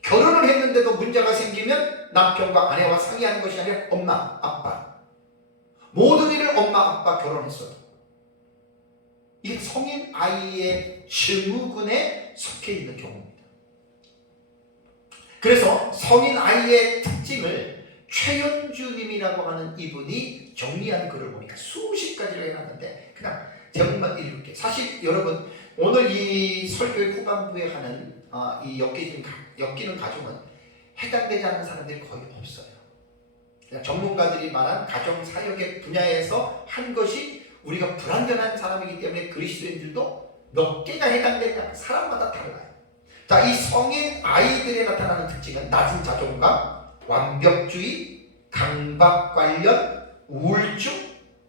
결혼을 했는데도 문제가 생기면 남편과 아내와 상의하는 것이 아니라 엄마, 아빠, 모든 일을 엄마, 아빠 결혼했어도. 이게 성인 아이의 증후군에 속해 있는 경우입니다. 그래서 성인 아이의 특징을 최연주님이라고 하는 이분이 정리한 글을 보니까 수십 가지를 해놨는데 그냥 제목만 읽을게요. 사실 여러분 오늘 이 설교의 후반부에 하는 이 엮이는 가정은 해당되지 않는 사람들이 거의 없어요. 그냥 전문가들이 말한 가정사역의 분야에서 한 것이 우리가 불완전한 사람이기 때문에 그리스도인들도 몇 개가 해당되냐, 사람마다 달라요. 자, 이 성인 아이들에 나타나는 특징은 낮은 자존감, 완벽주의, 강박 관련, 우울증,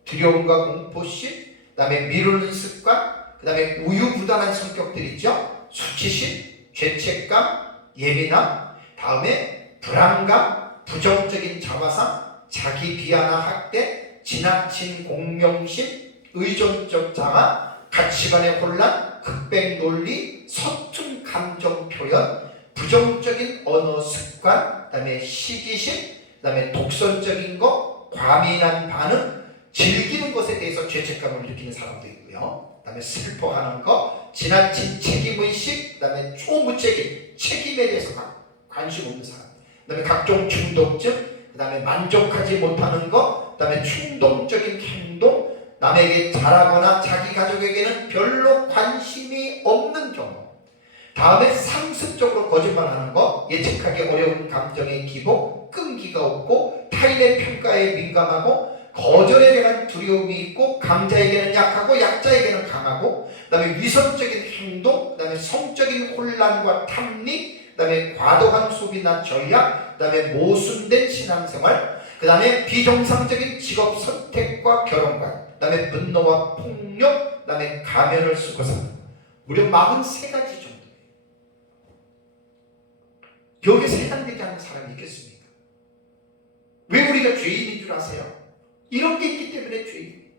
두려움과 공포심, 그 다음에 미루는 습관, 그 다음에 우유부단한 성격들이 있죠. 수치심, 죄책감, 예민함, 다음에 불안감, 부정적인 자화상, 자기 비하나 학대, 지나친 공명심, 의존적 자아, 가치관의 혼란, 흑백 논리, 서툰 감정 표현, 부정적인 언어 습관, 그 다음에 시기심, 그 다음에 독선적인 것, 과민한 반응, 즐기는 것에 대해서 죄책감을 느끼는 사람도 있고요. 그 다음에 슬퍼하는 것, 지나친 책임의식, 그 다음에 초무책임, 책임에 대해서 관심 없는 사람, 그 다음에 각종 중독증, 그 다음에 만족하지 못하는 것, 그 다음에 충동적인 행동, 남에게 잘하거나 자기 가족에게는 별로 관심이 없는 경우, 다음에 상습적으로 거짓말하는 것, 예측하기 어려운 감정의 기복, 끈기가 없고 타인의 평가에 민감하고 거절에 대한 두려움이 있고 강자에게는 약하고 약자에게는 강하고, 그 다음에 위선적인 행동, 그 다음에 성적인 혼란과 탐닉, 그 다음에 과도한 소비나 전략, 그 다음에 모순된 신앙생활, 그 다음에 비정상적인 직업 선택과 결혼관, 그 다음에 분노와 폭력, 그 다음에 가면을 쓰고 사는, 무려 43가지 정도. 여기서 해당되지 않는 사람이 있겠습니까? 왜 우리가 죄인인 줄 아세요? 이런 게 있기 때문에 죄인.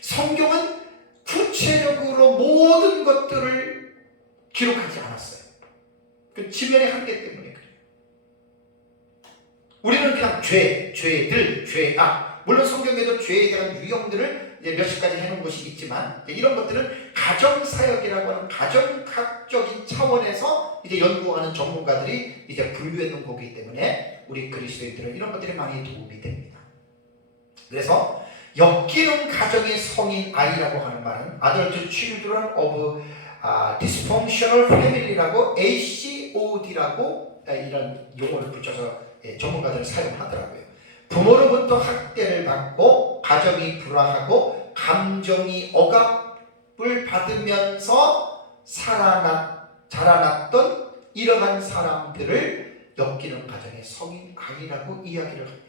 성경은 구체적으로 모든 것들을 기록하지 않았어요. 그 지면의 한계 때문에 그래요. 우리는 그냥 죄들, 죄악. 물론 성경에도 죄에 대한 유형들을 이제 몇십 가지 해놓은 것이 있지만, 이런 것들은 가정사역이라고 하는 가정학적인 차원에서 이제 연구하는 전문가들이 이제 분류해 놓은 거기 때문에 우리 그리스도인들은 이런 것들이 많이 도움이 됩니다. 그래서 엮이는 가정의 성인 아이라고 하는 말은 Adult Children of Dysfunctional Family라고 ACOD라고 이런 용어를 붙여서 전문가들은 사용하더라고요. 부모로부터 학대를 받고 가정이 불화하고 감정이 억압을 받으면서 자라났던 이러한 사람들을 엮이는 가정의 성인 아이라고 이야기를 합니다.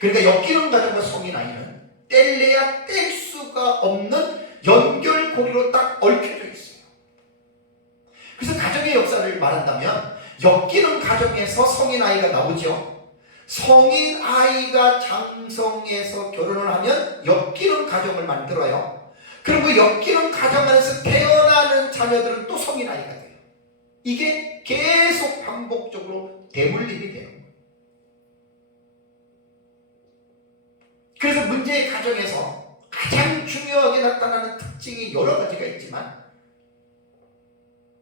그러니까 엮이는 가정의 성인 아이는 뗄래야 뗄 수가 없는 연결고리로 딱 얽혀져 있어요. 그래서 가정의 역사를 말한다면 엮이는 가정에서 성인 아이가 나오죠. 성인 아이가 장성해서 결혼을 하면 엮이는 가정을 만들어요. 그리고 엮이는 가정 안에서 태어나는 자녀들은 또 성인 아이가 돼요. 이게 계속 반복적으로 대물림이 되는 거예요. 그래서 문제의 가정에서 가장 중요하게 나타나는 특징이 여러 가지가 있지만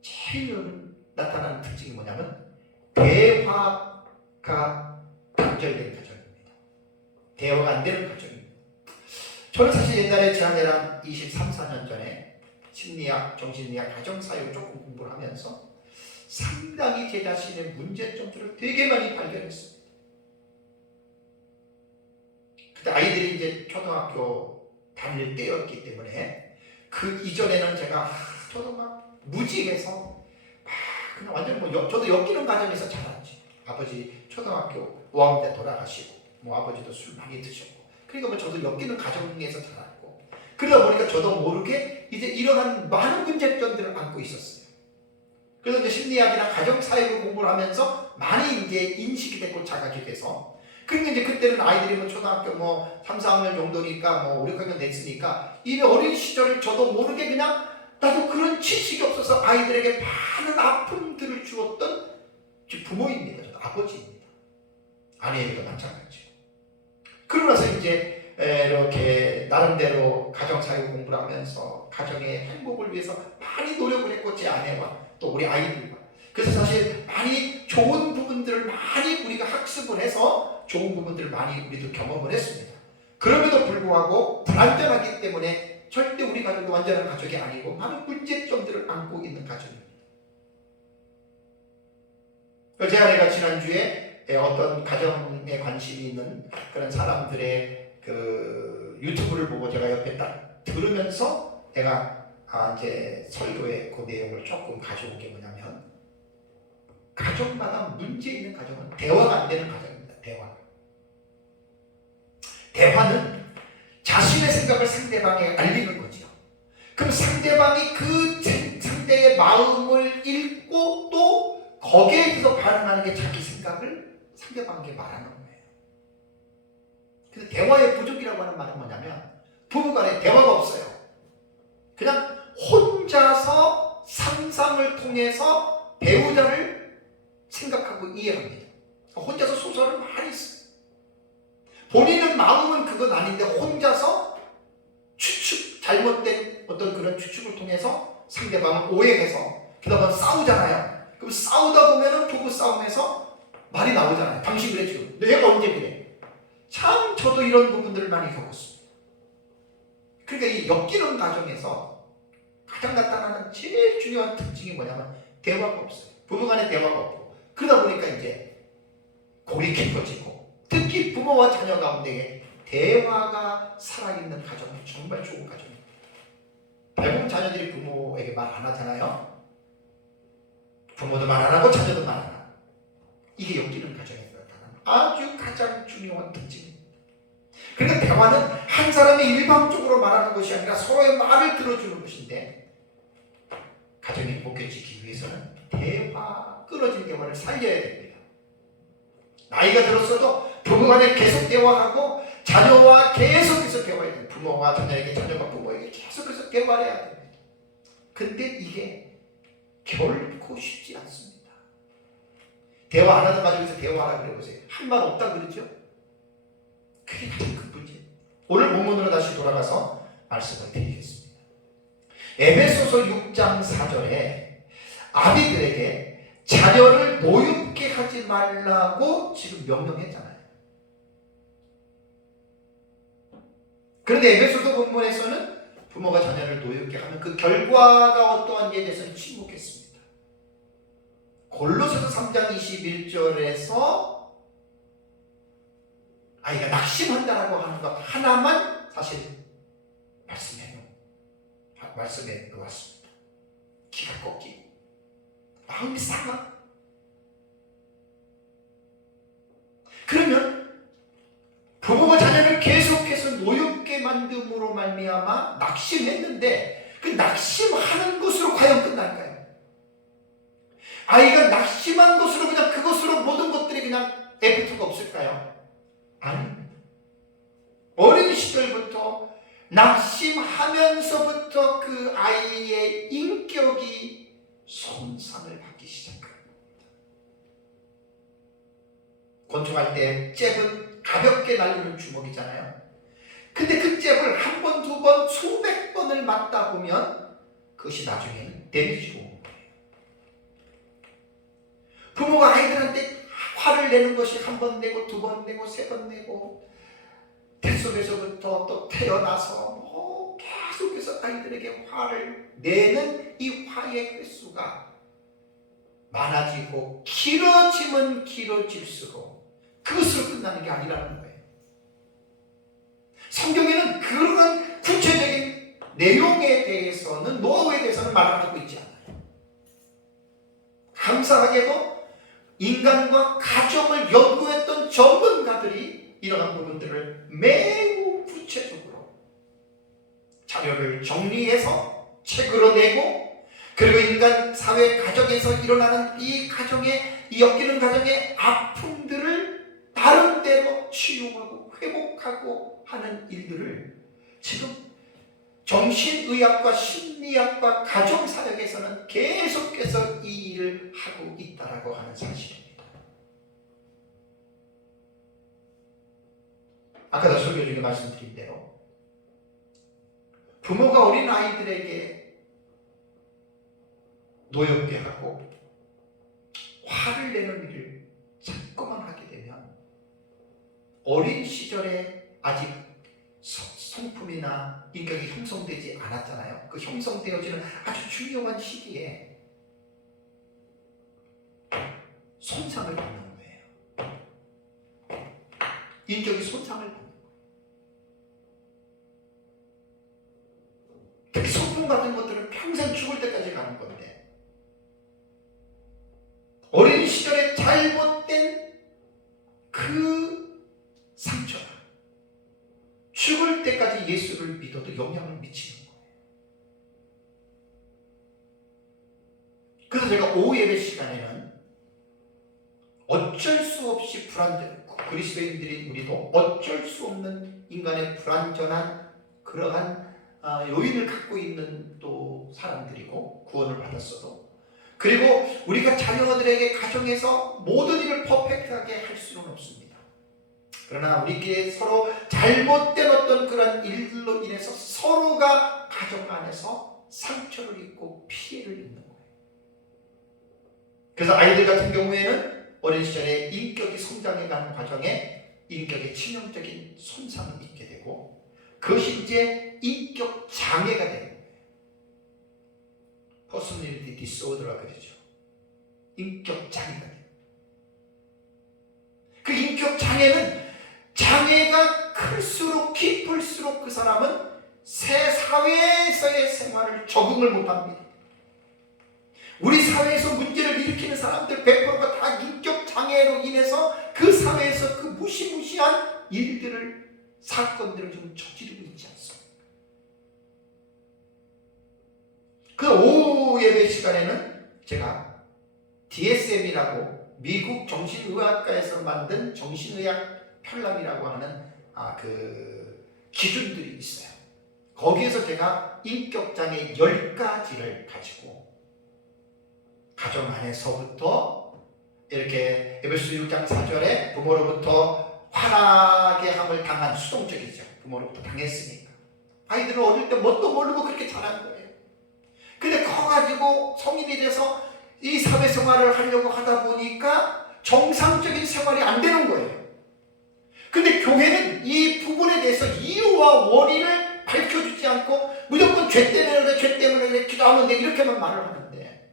제일 나타나는 특징이 뭐냐면 대화가 단절된 가정입니다. 대화가 안 되는 가정입니다. 저는 사실 옛날에 제 아내랑 23, 4년 전에 심리학, 정신의학, 가정사유 조금 공부를 하면서 상당히 제 자신의 문제점들을 되게 많이 발견했습니다. 그때 아이들이 이제 초등학교 다닐 때였기 때문에 그 이전에는 제가 저도 막 무지해서 그냥 완전 저도 엮이는 과정에서 자랐지. 아버지 초등학교 5학년 때 돌아가시고 아버지도 술 많이 드셨고 그러니까 저도 엮이는 가정에서 자랐고 그러다 보니까 저도 모르게 이제 이러한 많은 문제점들을 안고 있었어요. 그래서 이제 심리학이나 가정사회를 공부를 하면서 많이 이제 인식이 됐고 자각이 돼서 그러니까 이제 그때는 아이들이 초등학교 3, 4학년 정도니까 5, 6학년 됐으니까 이 어린 시절을 저도 모르게 그냥 나도 그런 지식이 없어서 아이들에게 많은 아픔들을 주었던 부모입니다. 저도 아버지입니다. 아내에게도 마찬가지고. 그러고 나서 이제 이렇게 나름대로 가정사회 공부를 하면서 가정의 행복을 위해서 많이 노력을 했고 제 아내와 또 우리 아이들과 그래서 사실 많이 좋은 부분들을 많이 우리가 학습을 해서 좋은 부분들을 많이 우리도 경험을 했습니다. 그럼에도 불구하고 불완전하기 때문에 절대 우리 가족도 완전한 가족이 아니고 많은 문제점들을 안고 있는 가족입니다. 제 아내가 지난주에 어떤 가정에 관심이 있는 그런 사람들의 그 유튜브를 보고 제가 옆에 딱 들으면서 내가 이제 설교의 그 내용을 조금 가져온 게 뭐냐면 가정마다 문제 있는 가정은 대화가 안 되는 가정입니다. 대화는 자신의 생각을 상대방에게 알리는 거죠. 그럼 상대방이 그 상대의 마음을 읽고 또 거기에 대해서 반응하는 게 자기 생각을 상대방에게 말하는 거예요. 그래서 대화의 부족이라고 하는 말은 뭐냐면 부부간에 대화가 없어요. 그냥 혼자서 상상을 통해서 배우자를 생각하고 이해합니다. 혼자서 소설을 많이 써요. 본인은 마음은 그건 아닌데 혼자서 잘못된 어떤 그런 추측을 통해서 상대방을 오해해서 그다음에 싸우잖아요. 그럼 싸우다 보면은 부부 싸움에서 말이 나오잖아요. 당신 그래 지금. 내가 언제 그래? 참 저도 이런 부분들을 많이 겪었습니다. 그러니까 이 엮이는 과정에서 가장 나타나는 제일 중요한 특징이 뭐냐면 대화가 없어요. 부부간에 대화가 없고 그러다 보니까 이제 골이 깊어지고 특히 부모와 자녀 가운데 대화가 살아있는 가정이 정말 좋은 가정입니다. 대부분 자녀들이 부모에게 말 안 하잖아요. 부모도 말 안 하고 자녀도 말 안 하고 이게 엮이는 가정에서 나타나는 아주 가장 중요한 특징입니다. 그러니까 대화는 한 사람이 일방적으로 말하는 것이 아니라 서로의 말을 들어주는 것인데 가정이 행복해지기 위해서는 끊어진 대화를 살려야 됩니다. 나이가 들었어도 부부간에 계속 대화하고 자녀와 계속해서 대화해야 됩니다. 부모와 자녀에게 자녀가 부모에게 계속해서 대화를 해야 됩니다. 근데 이게 결코 쉽지 않습니다. 대화 안 하는 가정에서 대화하라 그래보세요. 한 말 없다 그러죠? 그게 가장 큰 문제예요. 오늘 본문으로 다시 돌아가서 말씀을 드리겠습니다. 에베소서 6장 4절에 아비들에게 자녀를 노엽게 하지 말라고 지금 명령했잖아요. 그런데 에베소서 본문에서는 부모가 자녀를 노엽게 하면 그 결과가 어떠한지에 대해서는 침묵했습니다. 골로새서 3장 21절에서 아이가 낙심한다라고 하는 것 하나만 사실 말씀에 놓았습니다. 기가 꺾이고 마음이 상하. 그러면 부모가 자녀를 계속해서 노엽게 만듦으로 말미암아 낙심했는데 그 낙심하는 것으로 과연 끝날까요? 아이가 낙심한 것으로 그냥 그것으로 모든 것들이 그냥 애프터가 없을까요? 아닙니다. 어린 시절부터 낙심하면서부터 그 아이의 인격이 손상을 받기 시작합니다. 권총할 때 잽은 가볍게 날리는 주먹이잖아요. 근데 그 잽을 한 번, 두 번, 수백 번을 맞다 보면 그것이 나중에는 데미지가 오는 거예요. 부모가 아이들한테 화를 내는 것이 한 번 내고, 두 번 내고, 세 번 내고, 태속에서부터 또 태어나서 계속해서 아이들에게 화를 내는 이 화의 횟수가 많아지고 길어지면 길어질수록 그것으로 끝나는 게 아니라는 거예요. 성경에는 그런 구체적인 내용에 대해서는, 노하우에 대해서는 말을 하고 있지 않아요. 감사하게도 인간과 가정을 연구했던 전문가들이 이러한 부분들을 매우 구체적으로 자료를 정리해서 책으로 내고, 그리고 인간 사회 가정에서 일어나는 이 가정의, 이 엮이는 가정의 아픔들을 나름대로 치유하고 회복하고 하는 일들을 지금 정신의학과 심리학과 가정사역에서는 계속해서 이 일을 하고 있다라고 하는 사실입니다. 아까도 설교 중에 말씀드린 대로 부모가 어린 아이들에게 노엽게 하고 화를 내는 일을 자꾸만 하게 되면 어린 시절에 아직 성품이나 인격이 형성되지 않았잖아요. 그 형성되어지는 아주 중요한 시기에 손상을 받는 거예요. 인격이 손상을 받는 거예요. 특히 성품 같은 것들은 평생 죽을 때까지 가는 건데, 어린 시절에 잘못된 그 상처가 죽을 때까지 예수를 믿어도 영향을 미치는 거예요. 그래서 제가 오후 예배 시간에는 어쩔 수 없이 불안전, 그리스도인들인 우리도 어쩔 수 없는 인간의 불완전한 그러한 요인을 갖고 있는 또 사람들이고, 구원을 받았어도, 그리고 우리가 자녀들에게 가정에서 모든 일을 퍼펙트하게 할 수는 없습니다. 그러나 우리끼리 서로 잘못된 어떤 그런 일들로 인해서 서로가 가정 안에서 상처를 입고 피해를 입는 거예요. 그래서 아이들 같은 경우에는 어린 시절에 인격이 성장해가는 과정에 인격의 치명적인 손상을 입게 되고, 그것이 이제 인격 장애가 되는 거예요. Personality Disorder라고 그러죠. 인격 장애가 돼요. 그 인격 장애는 장애가 클수록 깊을수록 그 사람은 새 사회에서의 생활을 적응을 못합니다. 우리 사회에서 문제를 일으키는 사람들 100%가 다 인격 장애로 인해서 그 사회에서 그 무시무시한 일들을, 사건들을 좀 저지르고 있지 않습니까? 그 오후 예배 시간에는 제가 DSM이라고 미국 정신의학과에서 만든 정신의학 편람이라고 하는 그 기준들이 있어요. 거기에서 제가 인격장애 10가지를 가지고 가정 안에서부터 이렇게 에베소 6장 4절에 부모로부터 화나게 함을 당한, 수동적이죠. 부모로부터 당했으니까 아이들은 어릴 때 뭣도 모르고 그렇게 자란 거예요. 근데 커가지고 성인이 돼서 이 사회생활을 하려고 하다 보니까 정상적인 생활이 안 되는 거예요. 근데 교회는 이 부분에 대해서 이유와 원인을 밝혀주지 않고 무조건 죄 때문에 그래, 죄 때문에 그래, 기도하면 돼, 이렇게만 말을 하는데,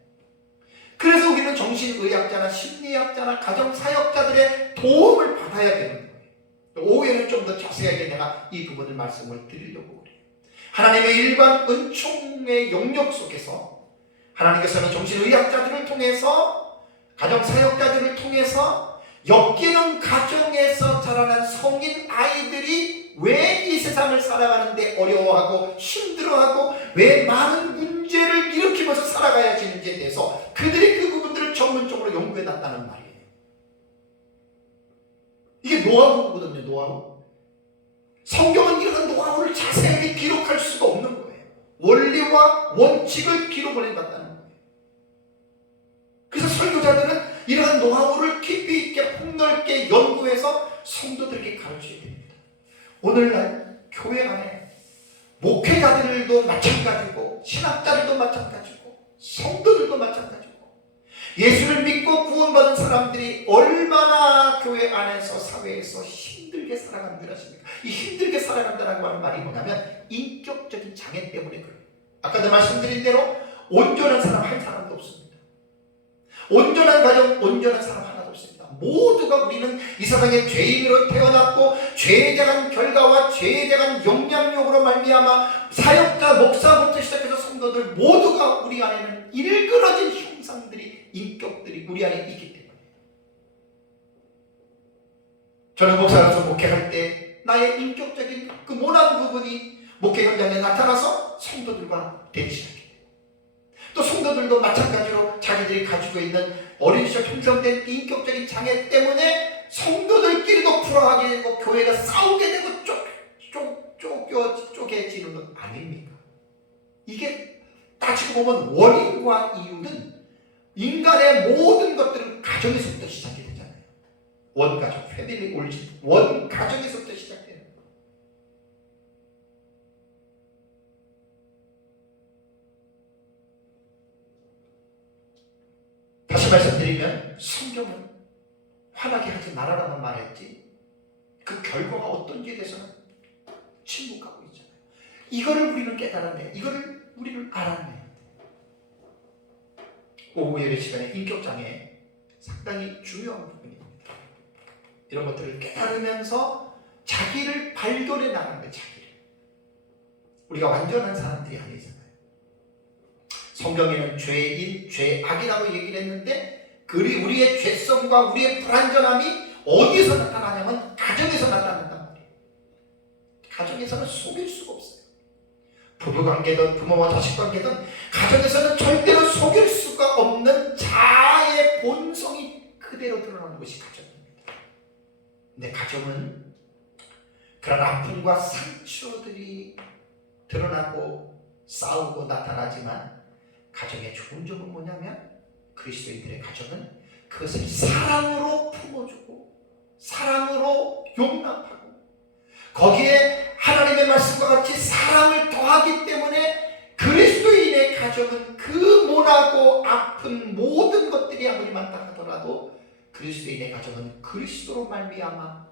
그래서 우리는 정신의학자나 심리학자나 가정사역자들의 도움을 받아야 되는 거예요. 오후에는 좀 더 자세하게 내가 이 부분을 말씀을 드리려고 그래요. 하나님의 일반 은총의 영역 속에서 하나님께서는 정신의학자들을 통해서, 가정사역자들을 통해서 엮이는 가정에서 자라난 성인 아이들이 왜 이 세상을 살아가는데 어려워하고 힘들어하고 왜 많은 문제를 일으키면서 살아가야 지는지에 대해서 그들이 그 부분들을 전문적으로 연구해놨다는 말이에요. 이게 노하우거든요. 노하우. 성경은 이런 노하우를 자세하게 기록할 수가 없는 거예요. 원리와 원칙을 기록을 해놨다는 거예요. 그래서 설교자들은 이러한 노하우를 깊이 있게 폭넓게 연구해서 성도들에게 가르쳐야 됩니다. 오늘날 교회 안에 목회자들도 마찬가지고 신학자들도 마찬가지고 성도들도 마찬가지고 예수를 믿고 구원받은 사람들이 얼마나 교회 안에서 사회에서 힘들게 살아가는 줄 아십니까? 이 힘들게 살아간다는 하는 말이 뭐냐면 인격적인 장애 때문에 그래요. 아까도 말씀드린 대로 온전한 사람 한 사람도 없습니다. 온전한 가정, 온전한 사람 하나도 없습니다. 모두가 우리는 이 세상에 죄인으로 태어났고 죄에 대한 결과와 죄에 대한 영향력으로 말미암아 사역자, 목사부터 시작해서 성도들 모두가 우리 안에는 일그러진 형상들이, 인격들이 우리 안에 있기 때문에 저는 목사로서 목회할 때 나의 인격적인 그 모난 부분이 목회 현장에 나타나서 성도들과 대치하게 돼요. 또 성도들도 마찬가지로 자기들이 가지고 있는 어린 시절 형성된 인격적인 장애 때문에 성도들끼리도 불화하게 되고 교회가 싸우게 되고 쪼개지는 건 아닙니까? 이게 따지고 보면 원인과 이유는 인간의 모든 것들은 가정에서부터 시작이 되잖아요. 원가족, 패밀리 오리진, 원가정에서부터 시작돼요. 다시 말씀드리면 성경은 화나게 하지 말아라만 말했지 그 결과가 어떤지에 대해서는 침묵하고 있잖아요. 이거를 우리는 깨달았네. 이거를 우리는 알았네. 오후 예배 시간에 인격장애 상당히 중요한 부분입니다. 이런 것들을 깨달으면서 자기를 발견해 나가는 거예요. 자기를. 우리가 완전한 사람들이 아니잖아요. 성경에는 죄인, 죄악이라고 얘기를 했는데 우리의 죄성과 우리의 불완전함이 어디서 나타나냐면 가정에서 나타난단 말이에요. 가정에서는 속일 수가 없어요. 부부관계든 부모와 자식관계든 가정에서는 절대로 속일 수가 없는 자아의 본성이 그대로 드러나는 것이 가정입니다. 근데 가정은 그런 아픔과 상처들이 드러나고 싸우고 나타나지만 가정의 좋은 점은 뭐냐면 그리스도인들의 가정은 그것을 사랑으로 품어주고 사랑으로 용납하고 거기에 하나님의 말씀과 같이 사랑을 더하기 때문에 그리스도인의 가정은 그 모나고 아픈 모든 것들이 아무리 많다 하더라도 그리스도인의 가정은 그리스도로 말미암아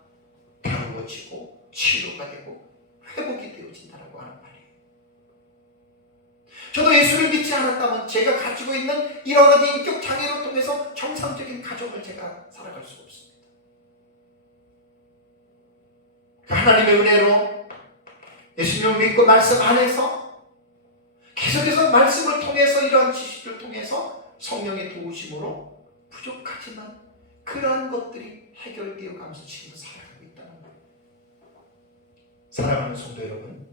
다루어지고 치료가 되고 회복이 되어진다라고 하는 말이에요. 저도 예수를 믿지 않았다면 제가 가지고 있는 여러 가지 인격 장애로 통해서 정상적인 가정을 제가 살아갈 수가 없습니다. 하나님의 은혜로 예수님을 믿고 말씀 안에서 계속해서 말씀을 통해서 이러한 지식을 통해서 성령의 도우심으로 부족하지만 그러한 것들이 해결되어 가면서 지금 살아가고 있다는 거예요. 사랑하는 성도 여러분,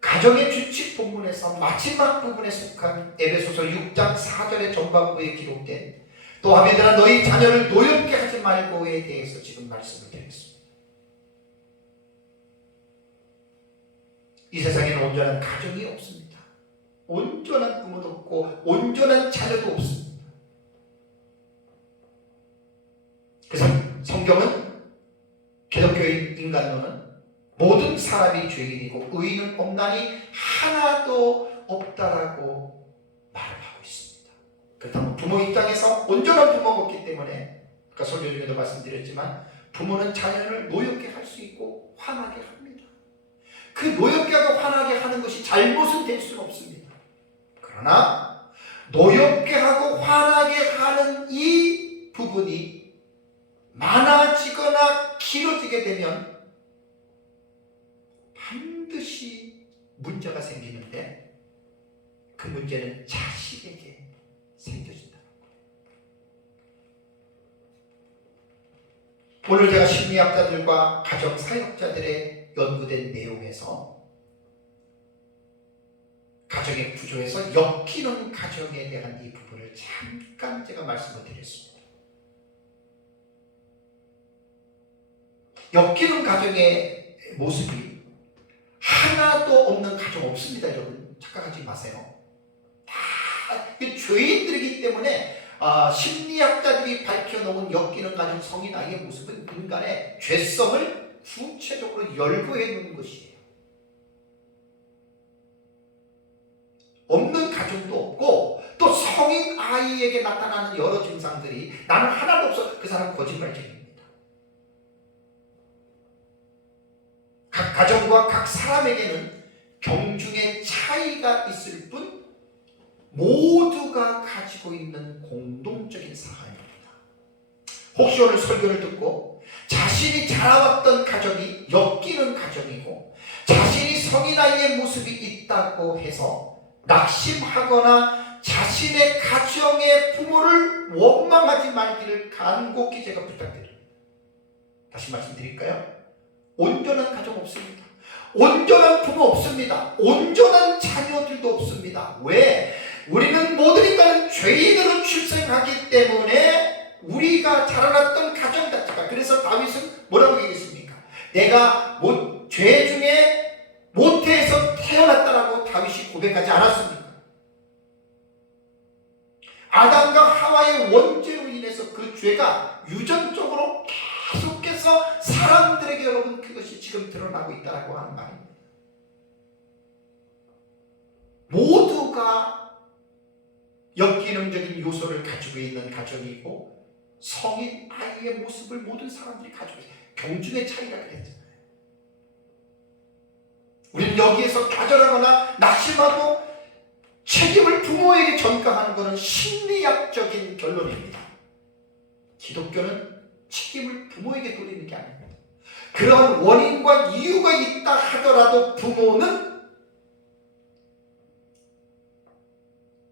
가정의 규칙 본문에서 마지막 부분에 속한 에베소서 6장 4절의 전반부에 기록된 또 아비들아 너희 자녀를 노엽게 하지 말고에 대해서 지금 말씀을 드리겠습니다. 이 세상에는 온전한 가정이 없습니다. 온전한 부모도 없고 온전한 자녀도 없습니다. 그래서 성경은 기독교의 인간론은 모든 사람이 죄인이고 의인은 없나니 하나도 없다라고 말을 하고 있습니다. 그렇다면 부모 입장에서 온전한 부모가 없기 때문에 아까 설교 중에도 말씀드렸지만 부모는 자녀를 노엽게 할 수 있고 화나게 합니다. 그 노엽게 하고 화나게 하는 것이 잘못은 될 수는 없습니다. 그러나 노엽게 하고 화나게 하는 이 부분이 많아지거나 길어지게 되면 반드시 문제가 생기는데 그 문제는 자식에게 생겨진다는 거예요. 오늘 제가 심리학자들과 가정사역자들의 연구된 내용에서 가정의 구조에서 엮이는 가정에 대한 이 부분을 잠깐 제가 말씀을 드렸습니다. 엮이는 가정의 모습이 하나도 없는 가정 없습니다. 여러분 착각하지 마세요. 다 죄인들이기 때문에 심리학자들이 밝혀놓은 엮이는 가정 성인아이의 모습은 인간의 죄성을 구체적으로 열거해 놓은 것이에요. 없는 가정도 없고 또 성인 아이에게 나타나는 여러 증상들이 나는 하나도 없어. 그 사람은 거짓말쟁이입니다. 각 가정과 각 사람에게는 경중의 차이가 있을 뿐 모두가 가지고 있는 공동적인 사안입니다. 혹시 오늘 설교를 듣고 자신이 자라왔던 가정이 엮이는 가정이고 자신이 성인 아이의 모습이 있다고 해서 낙심하거나 자신의 가정의 부모를 원망하지 말기를 간곡히 제가 부탁드립니다. 다시 말씀드릴까요? 온전한 가정 없습니다. 온전한 부모 없습니다. 온전한 자녀들도 없습니다. 왜? 우리는 모든 인간은 죄인으로 출생하기 때문에 우리가 자라났던 가정 자체가, 그래서 다윗은 뭐라고 얘기했습니까? 내가 죄 중에 모태에서 태어났다라고 다윗이 고백하지 않았습니까? 아담과 하와의 원죄로 인해서 그 죄가 유전적으로 계속해서 사람들에게 여러분 그것이 지금 드러나고 있다고 하는 말입니다. 모두가 역기능적인 요소를 가지고 있는 가정이고 성인 아이의 모습을 모든 사람들이 가지고 있어요. 경중의 차이가 그랬잖아요. 우리는 여기에서 좌절하거나 낙심하고 책임을 부모에게 전가하는 것은 심리학적인 결론입니다. 기독교는 책임을 부모에게 돌리는 게 아닙니다. 그러한 원인과 이유가 있다 하더라도 부모는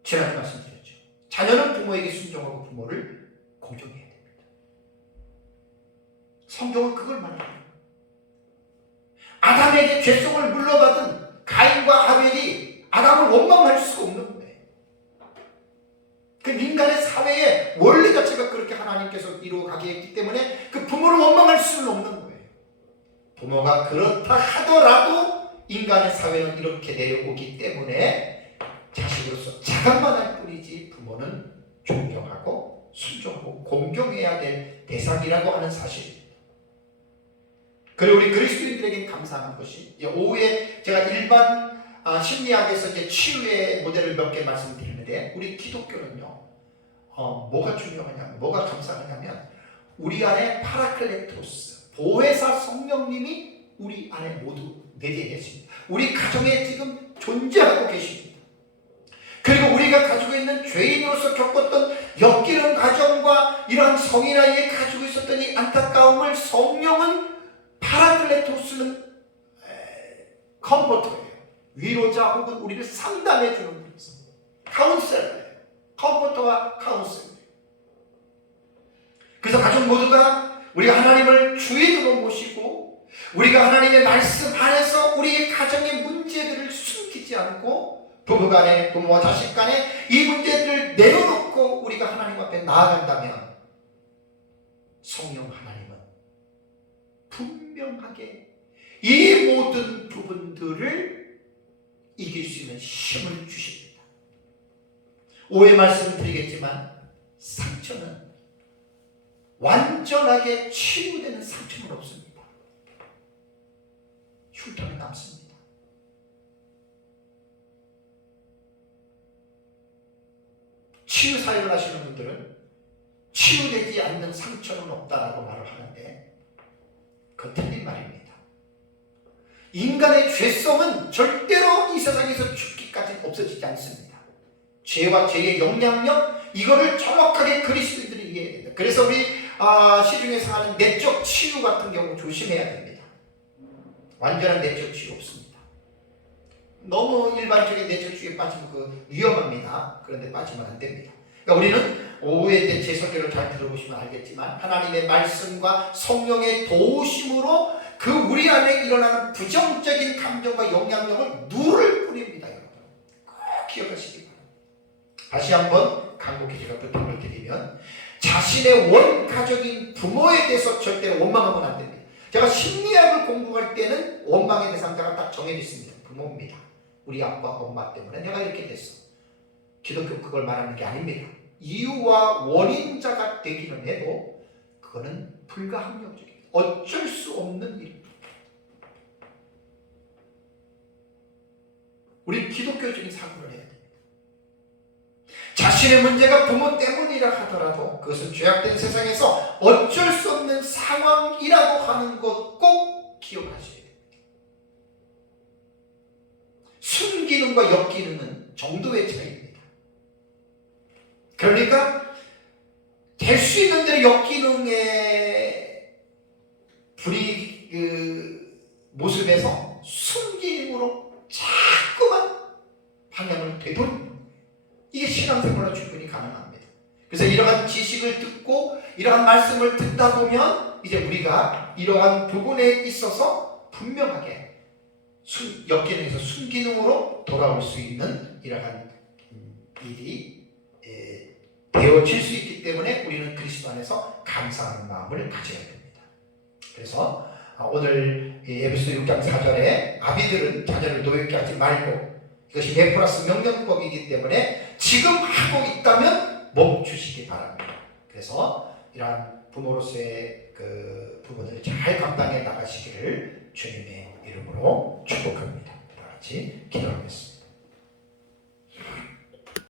지난주 말씀드렸죠. 자녀는 부모에게 순종하고 부모를 공경해야 됩니다. 성경은 그걸 말합니다. 아담에게 죄송을 물려받은 가인과 아벨이 아담을 원망할 수가 없는 거예요. 그 인간의 사회의 원리 자체가 그렇게 하나님께서 이루어가게 했기 때문에 그 부모를 원망할 수는 없는 거예요. 부모가 그렇다 하더라도 인간의 사회는 이렇게 내려오기 때문에 자식으로서 자각만 할 뿐이지 부모는 존경하고 순종하고 공경해야 될 대상이라고 하는 사실입니다. 그리고 우리 그리스도인들에게 감사한 것이 오후에 제가 일반 심리학에서 이제 치유의 모델을 몇 개 말씀드리는데 우리 기독교는요 뭐가 중요하냐, 뭐가 감사하냐면 우리 안에 파라클레토스 보혜사 성령님이 우리 안에 모두 내재해 계십니다. 우리 가정에 지금 존재하고 계십니다. 그리고 우리가 가지고 있는 죄인으로서 겪었던 엮이는 가정과 이러한 성인 아이에 가지고 있었던 이 안타까움을 성령은 파라클레토스는 컴포터예요. 위로자 혹은 우리를 상담해 주는 분이죠. 카운셀러예요. 컴포터와 카운셀러예요. 그래서 가족 모두가 우리가 하나님을 주인으로 모시고 우리가 하나님의 말씀 안에서 우리의 가정의 문제들을 숨기지 않고 부부 간에, 부모와 자식 간에 이 문제들을 내려놓고 우리가 하나님 앞에 나아간다면 성령 하나님은 분명하게 이 모든 부분들을 이길 수 있는 힘을 주십니다. 오해 말씀을 드리겠지만 상처는 완전하게 치유되는 상처는 없습니다. 흉터는 남습니다. 치유 사역을 하시는 분들은 치유되지 않는 상처는 없다라고 말을 하는데 그건 틀린 말입니다. 인간의 죄성은 절대로 이 세상에서 죽기까지 없어지지 않습니다. 죄와 죄의 영향력 이거를 정확하게 그리스도인들이 이해해야 됩니다. 그래서 우리 시중에서 하는 내적 치유 같은 경우 조심해야 됩니다. 완전한 내적 치유 없습니다. 너무 일반적인 내적 치유에 빠지면 그 위험합니다. 그런데 빠지면 안 됩니다. 그러니까 우리는 오후에 제 설교를 잘 들어보시면 알겠지만 하나님의 말씀과 성령의 도우심으로 그 우리 안에 일어나는 부정적인 감정과 영향력을 누를 뿐입니다. 여러분 꼭 기억하시기 바랍니다. 다시 한번 간곡히 제가 부탁을 드리면 자신의 원가적인 부모에 대해서 절대로 원망하면 안 됩니다. 제가 심리학을 공부할 때는 원망의 대상자가 딱 정해져 있습니다. 부모입니다. 우리 아빠 엄마 때문에 내가 이렇게 됐어. 기독교 그걸 말하는 게 아닙니다. 이유와 원인자가 되기는 해도 그거는 불가항력적입니다. 어쩔 수 없는 일. 우리 기독교적인 사고를 해야 됩니다. 자신의 문제가 부모 때문이라 하더라도 그것은 죄악된 세상에서 어쩔 수 없는 상황이라고 하는 것 꼭 기억하셔야 됩니다. 순기능과 역기능은 정도의 차이입니다. 그러니까 될 수 있는 대로 역기능의 모습에서 순기능으로 자꾸만 방향을 되돌립니다. 이게 신앙생활로 충분히 가능합니다. 그래서 이러한 지식을 듣고 이러한 말씀을 듣다 보면 이제 우리가 이러한 부분에 있어서 분명하게 역기능에서 순기능으로 돌아올 수 있는 이러한 일이 되어질 수 있기 때문에 우리는 그리스도 안에서 감사하는 마음을 가져야 됩니다. 그래서 오늘 에베소 6장 4절에 아비들은 자녀를 노엽게 하지 말고 이것이 네포라스 명령법이기 때문에 지금 하고 있다면 멈추시기 바랍니다. 그래서 이러한 부모로서의 그 부분을 잘 감당해 나가시기를 주님의 이름으로 축복합니다. 다 같이 기도하겠습니다.